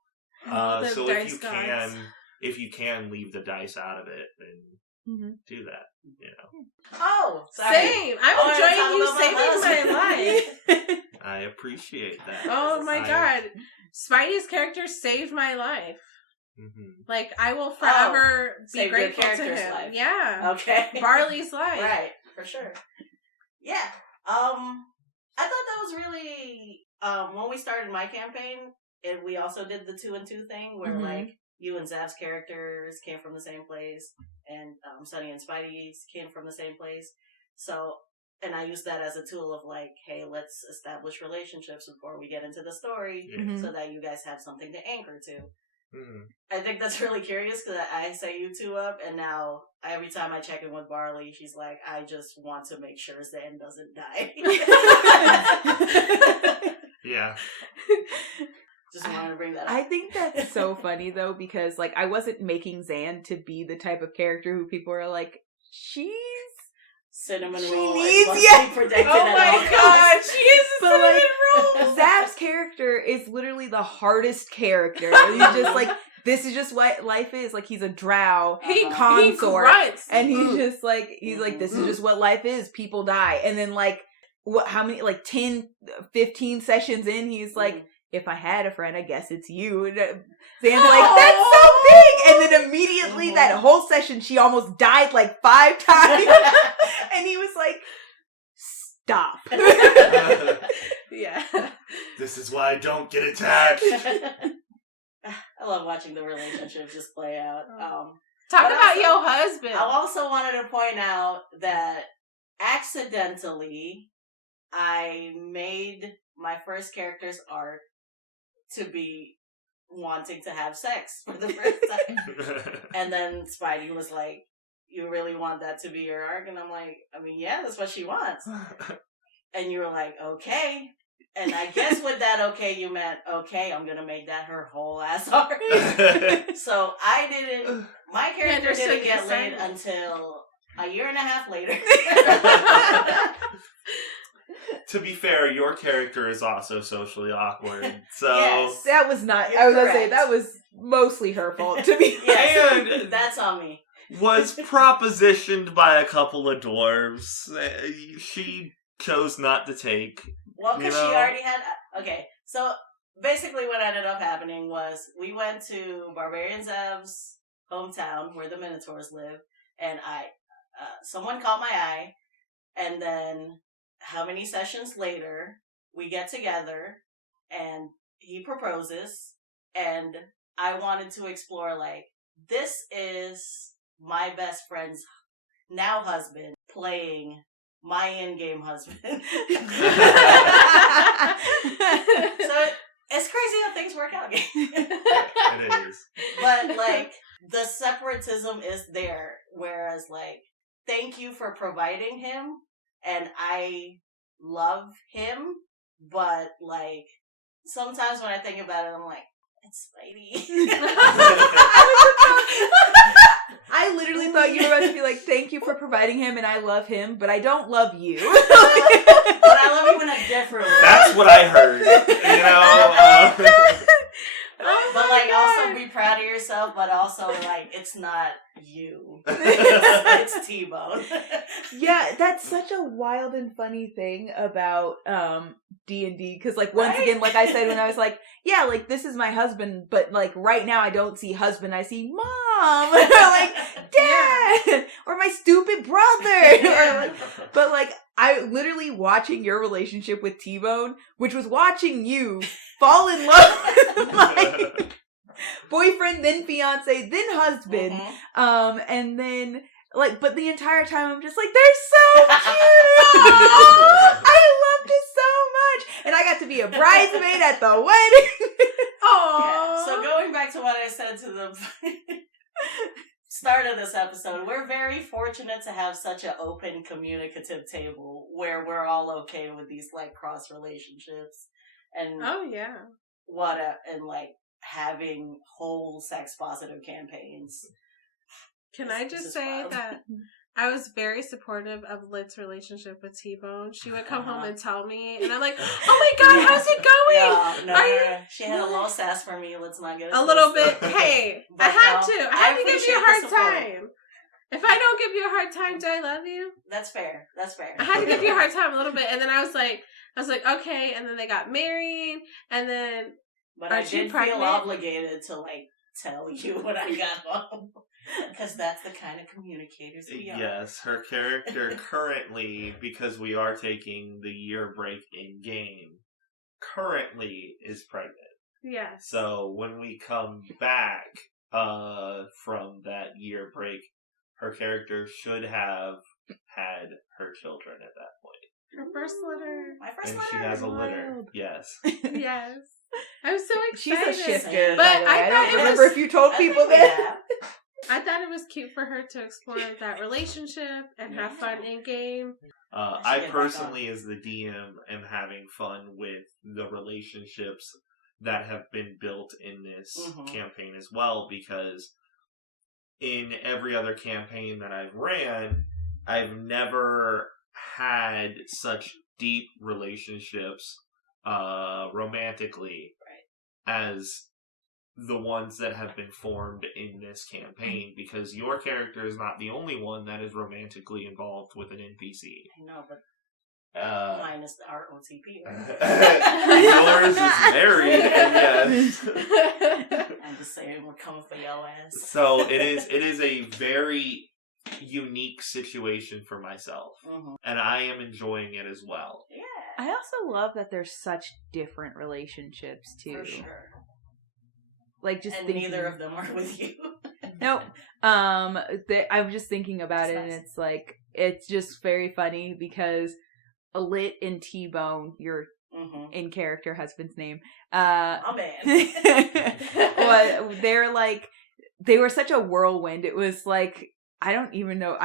The So dice gods. if you can leave the dice out of it, then do that. You know. Oh, sorry. Same. I'm enjoying you saving my life. I appreciate that. Oh my god. Spidey's character saved my life. Mm-hmm. Like, I will forever be saved your grateful to character's him. life. Yeah. Okay. Barley's life. Right, for sure. Yeah. I thought that was really when we started my campaign, we also did the 2 and 2 thing where like you and Zav's characters came from the same place, and Sunny and Spidey's came from the same place. So, and I used that as a tool of like, hey, let's establish relationships before we get into the story, so that you guys have something to anchor to. Mm-hmm. I think that's really curious because I set you two up, and now every time I check in with Barley, she's like, I just want to make sure Zan doesn't die. Yeah. Just wanted to bring that up. I think that's so funny though, because like I wasn't making Zan to be the type of character who people are like, she's cinnamon she roll needs must yeah. be protected Oh at my all god, costs. she is a cinnamon roll. Zav's character is literally the hardest character. He's just like, this is just what life is. Like, he's a drow consort. And he's just like, this is just what life is. People die. And then like, how many, like 10, 15 sessions in, he's like, if I had a friend, I guess it's you. And Zan's like, that's so big. And then immediately that whole session, she almost died like 5 times. And he was like, stop. Yeah. This is why I don't get attached. I love watching the relationship just play out. Talk about your husband. I also wanted to point out that accidentally, I made my first character's arc to be wanting to have sex for the first time. And then Spidey was like, you really want that to be your arc? And I'm like, I mean, yeah, that's what she wants. And you were like, okay. And I guess with that okay, you meant, okay, I'm going to make that her whole ass arc. So my character didn't get laid until a year and a half later. To be fair, your character is also socially awkward. So yes, that was not, You're I was going to correct. say, that was mostly her fault, to be yes, and that's on me. Was propositioned by a couple of dwarves. She chose not to take. Well, because she already had... Okay, so basically what ended up happening was we went to Barbarian Zev's hometown where the Minotaurs live, and someone caught my eye, and then how many sessions later, we get together, and he proposes, and I wanted to explore, like, this is my best friend's now husband playing my in-game husband. So it's crazy how things work out. It is. But, like, the separatism is there, whereas, like, thank you for providing him, and I love him, but, like, sometimes when I think about it, I'm like, it's Spidey. I literally thought you were about to be like, thank you for providing him, and I love him, but I don't love you. But I love you in a different way. That's what I heard. You know? But, like, also be proud of yourself, but also, like, it's not you. It's T-Bone. Yeah, that's such a wild and funny thing about D&D, because, like, once again, like I said when I was like, yeah, like, this is my husband, but, like, right now I don't see husband, I see mom, or, like, dad, or my stupid brother, or, like, but, like, I literally watching your relationship with T-Bone, which was watching you fall in love with my boyfriend, then fiance, then husband, and then, like, but the entire time I'm just like, they're so cute! I loved it so much! And I got to be a bridesmaid at the wedding! Yeah. So going back to what I said to the start of this episode, we're very fortunate to have such an open, communicative table where we're all okay with these, like, cross relationships. And and like having whole sex positive campaigns. Can I just say that I was very supportive of Lit's relationship with T-Bone. She would come home and tell me, and I'm like, "Oh my god, how's it going?" No. She had a little sass for me. Let's not get a little bit. Hey, I had to give you a hard time. If I don't give you a hard time, do I love you? That's fair. I had to give you a hard time a little bit, and then I was like, okay, and then they got married, and then. But I did feel obligated to tell you when I got home. Because that's the kind of communicators we are. Yes, her character currently, because we are taking the year break in game, currently is pregnant. Yes. So when we come back from that year break, her character should have had her children at that point. Her first litter. My first litter. And she has a litter. Yes. Yes. I was so excited. She's a shifter, but by the way. I don't remember if you told people that. I thought it was cute for her to explore that relationship and have fun in game. I personally, as the DM, am having fun with the relationships that have been built in this campaign as well, because in every other campaign that I've ran, I've never had such deep relationships romantically as the ones that have been formed in this campaign, because your character is not the only one that is romantically involved with an NPC. I know, but mine is our OTP, right? Yours is married, and yes. I'm just saying, we're coming for your ass. So it is a very unique situation for myself, and I am enjoying it as well. Yeah. I also love that there's such different relationships too. For sure. Neither of them are with you. Nope. I'm just thinking about it, and it's it's just very funny because Lit and T-Bone, your in character husband's name. Oh man. Well, they were such a whirlwind. It was I don't even know.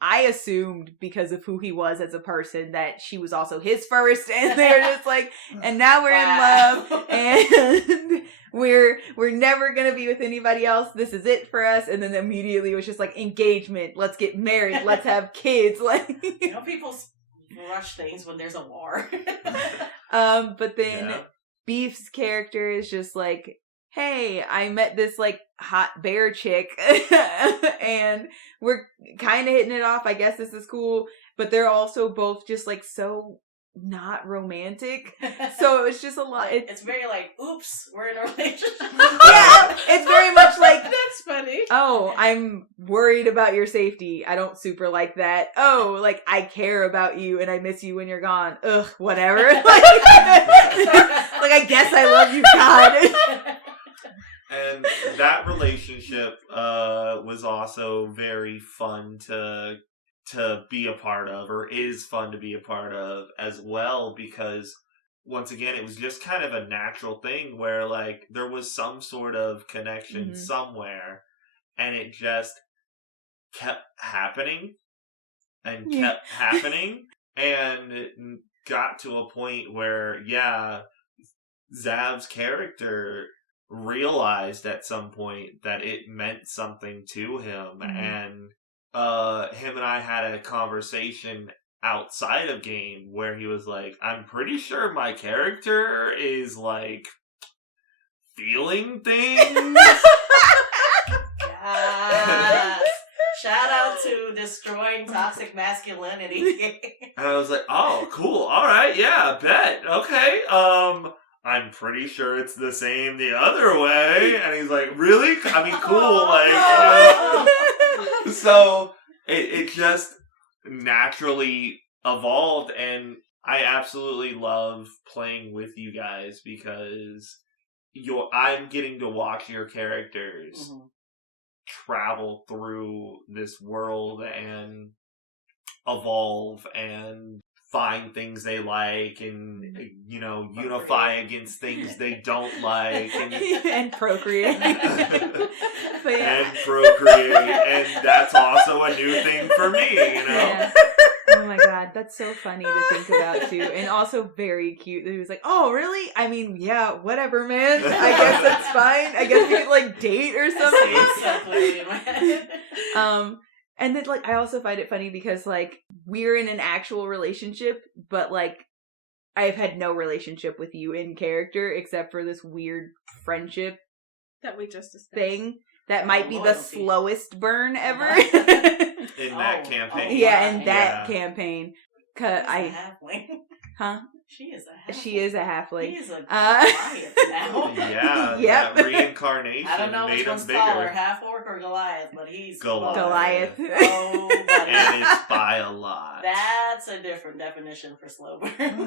I assumed because of who he was as a person that she was also his first, and they're just and now we're in love, and we're never gonna be with anybody else. This is it for us. And then immediately it was just engagement. Let's get married. Let's have kids. People rush things when there's a war. But then Beef's character is just hey, I met this hot bear chick and we're kind of hitting it off. I guess this is cool, but they're also both just so not romantic. So it's just a lot. It's very oops, we're in a relationship. Yeah, it's very much that's funny. Oh, I'm worried about your safety. I don't super like that. Oh, I care about you and I miss you when you're gone. Ugh, whatever. I guess I love you, God. And that relationship was also very fun to be a part of, or is fun to be a part of as well, because once again, it was just kind of a natural thing where there was some sort of connection somewhere, and it just kept happening and kept happening, and it got to a point where Zav's character realized at some point that it meant something to him, and him and I had a conversation outside of game where he was I'm pretty sure my character is feeling things. Yes. Shout out to destroying toxic masculinity. And I was oh, cool, alright, yeah, bet, okay, I'm pretty sure it's the same the other way. And he's really? I mean, cool. So it just naturally evolved. And I absolutely love playing with you guys because I'm getting to watch your characters travel through this world and evolve and find things they like and, unify against things they don't like. And procreate. And procreate. And that's also a new thing for me, Yeah. Oh my god, that's so funny to think about too. And also very cute. He was oh, really? I mean, yeah, whatever, man. I guess that's fine. I guess we could date or something. And then, like, I also find it funny because, like, we're in an actual relationship, but, like, I've had no relationship with you in character except for this weird friendship that we just discussed. Thing that might be loyalty. The slowest burn ever. In that campaign. Yeah, in that campaign. Cause She's a halfling. Huh? She is a halfling. She is a halfling. He's a Goliath now. Yeah, Yep. that reincarnation I don't know made which him one's bigger. taller, half orc or Goliath, but he's Goliath. Oh, buddy. And it's by a lot. That's a different definition for slow burn.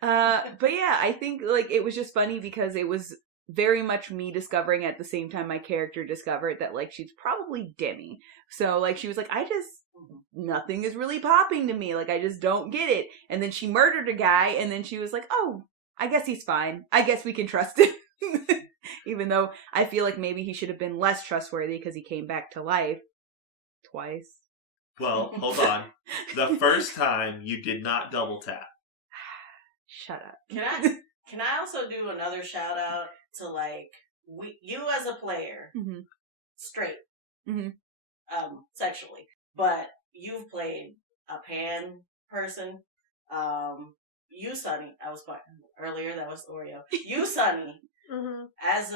But yeah, I think, like, it was just funny because it was very much me discovering at the same time my character discovered that, like, she's probably Demi. So, like, she was like, nothing is really popping to me. Like, I just don't get it. And then she murdered a guy, and then she was like, oh, I guess he's fine. I guess we can trust him. Even though I feel like maybe he should have been less trustworthy because he came back to life twice. Well, hold on. The first time you did not double tap. Shut up. Can I also do another shout out to, like, you as a player, Mm-hmm. straight, Mm-hmm. Sexually, but you've played a pan person. You, Sunny, I was earlier. That was Oreo. You, Sunny, Mm-hmm. as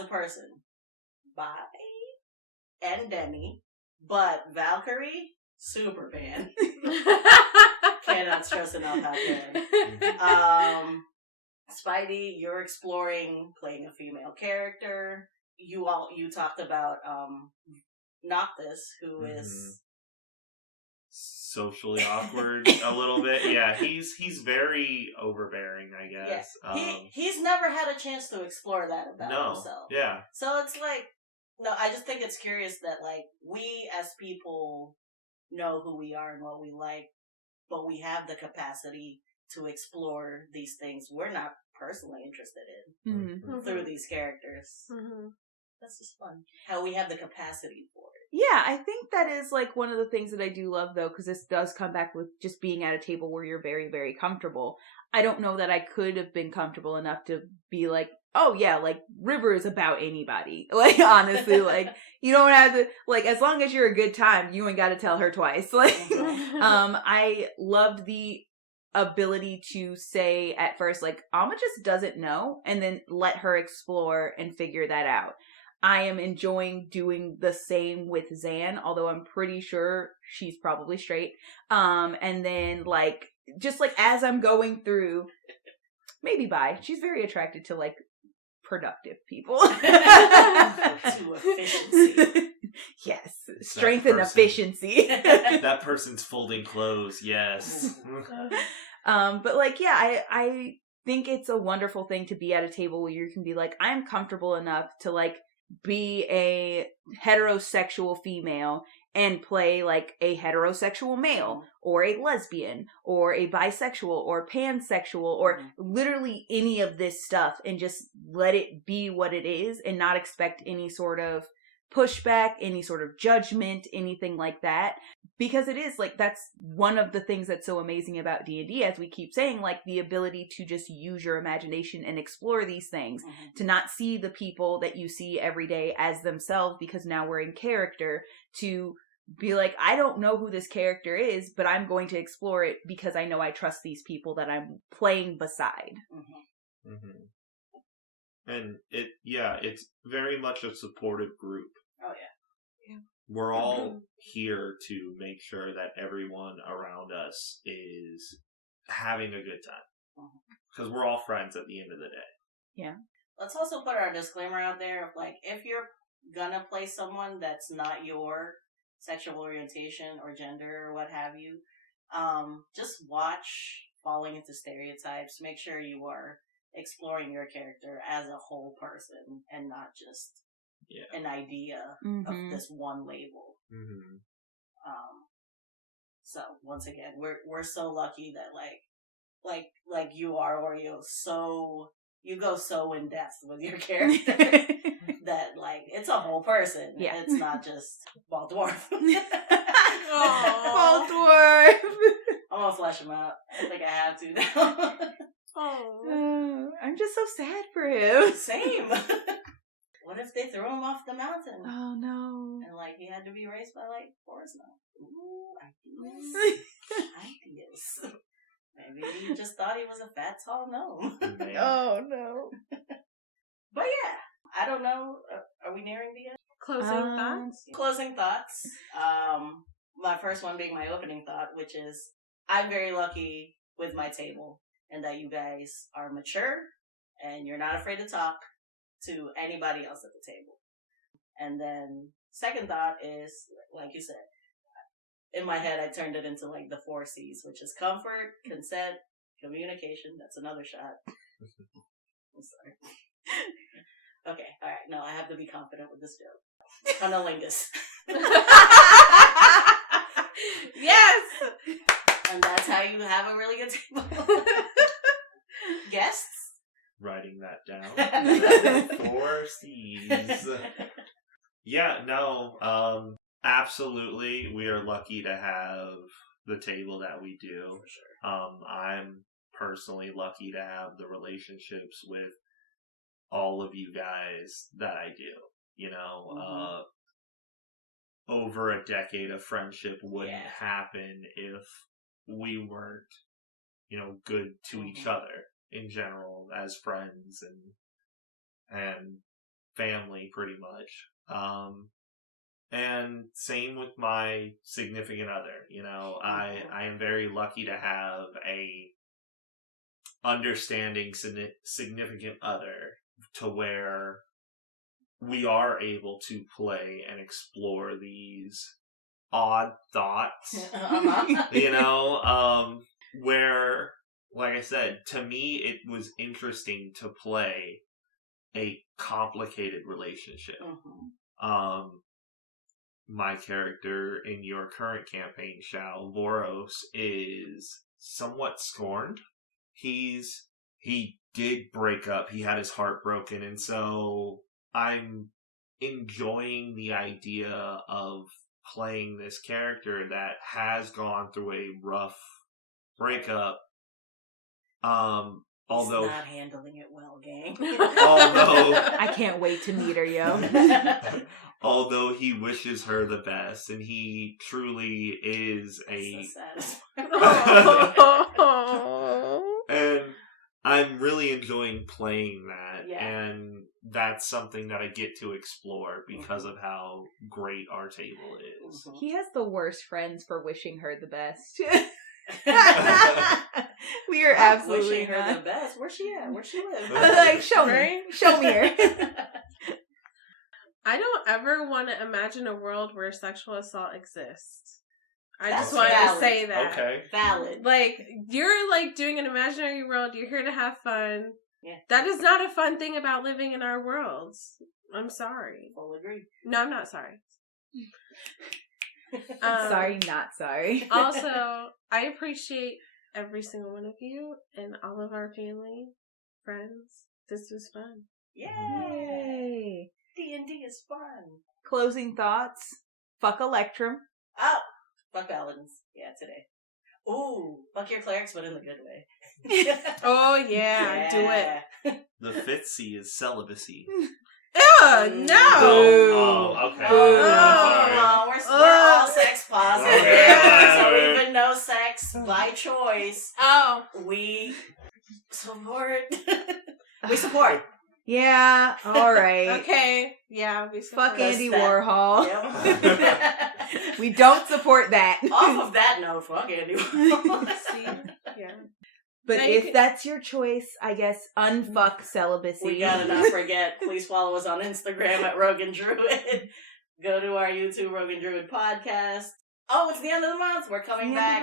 a person, bi and Demi, but Valkyrie, super pan. Cannot stress enough how pan. Spidey, you're exploring playing a female character. You talked about Noctis, who is socially awkward a little bit. Yeah, he's very overbearing, I guess. Yeah. He's never had a chance to explore that about himself. Yeah. So it's like, no, I just think it's curious that, like, we as people know who we are and what we like, but we have the capacity to explore these things we're not personally interested in Mm-hmm. through these characters. Mm-hmm. That's just fun. How we have the capacity for it. Yeah, I think that is, like, one of the things that I do love, though, because this does come back with just being at a table where you're very, very comfortable. I don't know that I could have been comfortable enough to be like, oh, yeah, like, River is about anybody. Like, honestly, like, you don't have to, like, as long as you're a good time, you ain't got to tell her twice. Like, I loved the ability to say at first, like, Alma just doesn't know, and then let her explore and figure that out. I am enjoying doing the same with Zan, although I'm pretty sure she's probably straight. And then, like, just, like, as I'm going through, maybe bi. She's very attracted to, like, productive people. To efficiency. Yes. Strength and efficiency. That person's folding clothes, yes. But, like, yeah, I think it's a wonderful thing to be at a table where you can be like, I'm comfortable enough to, like, be a heterosexual female and play, like, a heterosexual male or a lesbian or a bisexual or pansexual or literally any of this stuff, and just let it be what it is and not expect any sort of pushback, any sort of judgment, anything like that. Because it is, like, that's one of the things that's so amazing about D&D, as we keep saying, like, the ability to just use your imagination and explore these things, to not see the people that you see every day as themselves, because now we're in character, to be like, I don't know who this character is, but I'm going to explore it because I know I trust these people that I'm playing beside. And it's very much a supportive group. Oh, yeah. We're all here to make sure that everyone around us is having a good time. Because we're all friends at the end of the day. Yeah. Let's also put our disclaimer out there of, like, if you're gonna play someone that's not your sexual orientation or gender or what have you, just watch Falling into Stereotypes. Make sure you are exploring your character as a whole person and not just an idea of this one label. So once again, we're so lucky that like you are, Oreo, so you go so in depth with your character that, like, it's a whole person. Yeah. It's not just bald dwarf. Bald dwarf. I'm gonna flesh him out. I think I have to now. I'm just so sad for him. Same. What if they throw him off the mountain? Oh no. And had to be raised by like Forrest now. Ooh, ideas. Maybe he just thought he was a fat, tall gnome. Oh no. But yeah, I don't know. Are we nearing the end? Closing thoughts? Closing thoughts. My first one being my opening thought, which is I'm very lucky with my table, and that you guys are mature and you're not afraid to talk to anybody else at the table. And then second thought is, like you said, in my head I turned it into like the 4 C's, which is comfort, consent, communication. That's another shot. I'm sorry. Okay, alright, no, I have to be confident with this joke. Cunnilingus. Yes! And that's how you have a really good table. Guests? Writing that down. 4 C's. Yeah, no, absolutely. We are lucky to have the table that we do. For sure. I'm personally lucky to have the relationships with all of you guys that I do. You know, over a decade of friendship wouldn't happen if we weren't, you know, good to each other in general as friends and family, pretty much. And same with my significant other. You know, I am very lucky to have a understanding significant other to where we are able to play and explore these odd thoughts, you know, where, like I said, to me, it was interesting to play a complicated relationship. My character in your current campaign, Shao, Voros, is somewhat scorned. He did break up. He had his heart broken, and so I'm enjoying the idea of playing this character that has gone through a rough breakup. Although he's not handling it well, gang. Although I can't wait to meet her, yo. Although he wishes her the best, and he truly is and I'm really enjoying playing that, and that's something that I get to explore because of how great our table is. He has the worst friends for wishing her the best. We are absolutely wishing her the best. Where's she at? Where she live? Like, show me her. I don't ever want to imagine a world where sexual assault exists. I That's just wanted valid. to say that. Okay. Valid. Like, you're like doing an imaginary world. You're here to have fun. Yeah. That is not a fun thing about living in our worlds. I'm sorry. Full agree. No, I'm not sorry. Sorry, not sorry. Also, I appreciate every single one of you and all of our family, friends. This was fun. Yay! D&D is fun. Closing thoughts. Fuck Electrum. Oh, fuck Paladins. Yeah, today. Ooh, fuck your clerics, but in the good way. Oh, yeah. Do it. The 5th C is celibacy. Ew, no! Oh, okay. We're all sex positive. Okay. So even no sex by choice. Oh. We support. We support. Yeah, alright. Okay. Yeah, we support. Fuck Andy Warhol. Yep. We don't support that. Off of that note, fuck Andy Warhol. See? Yeah. But Now if that's your choice, I guess unfuck celibacy. We gotta not forget, please follow us on Instagram at Rogan Druid. Go to our YouTube, Rogan Druid Podcast. Oh, it's the end of the month. We're coming back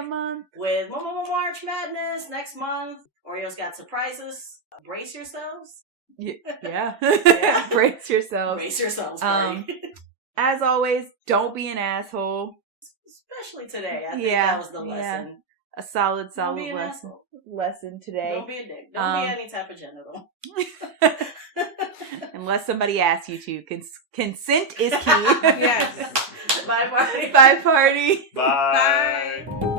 with March Madness next month. Oreo's got surprises. Brace yourselves. Yeah. Yeah. Brace yourselves. Brace yourselves, buddy. As always, don't be an asshole. Especially today. I think that was the lesson. A solid Don't be an lesson today. Don't be a dick. Don't be any type of genital. Unless somebody asks you to. Consent is key. Yes. Bye, party. Bye, party. Bye.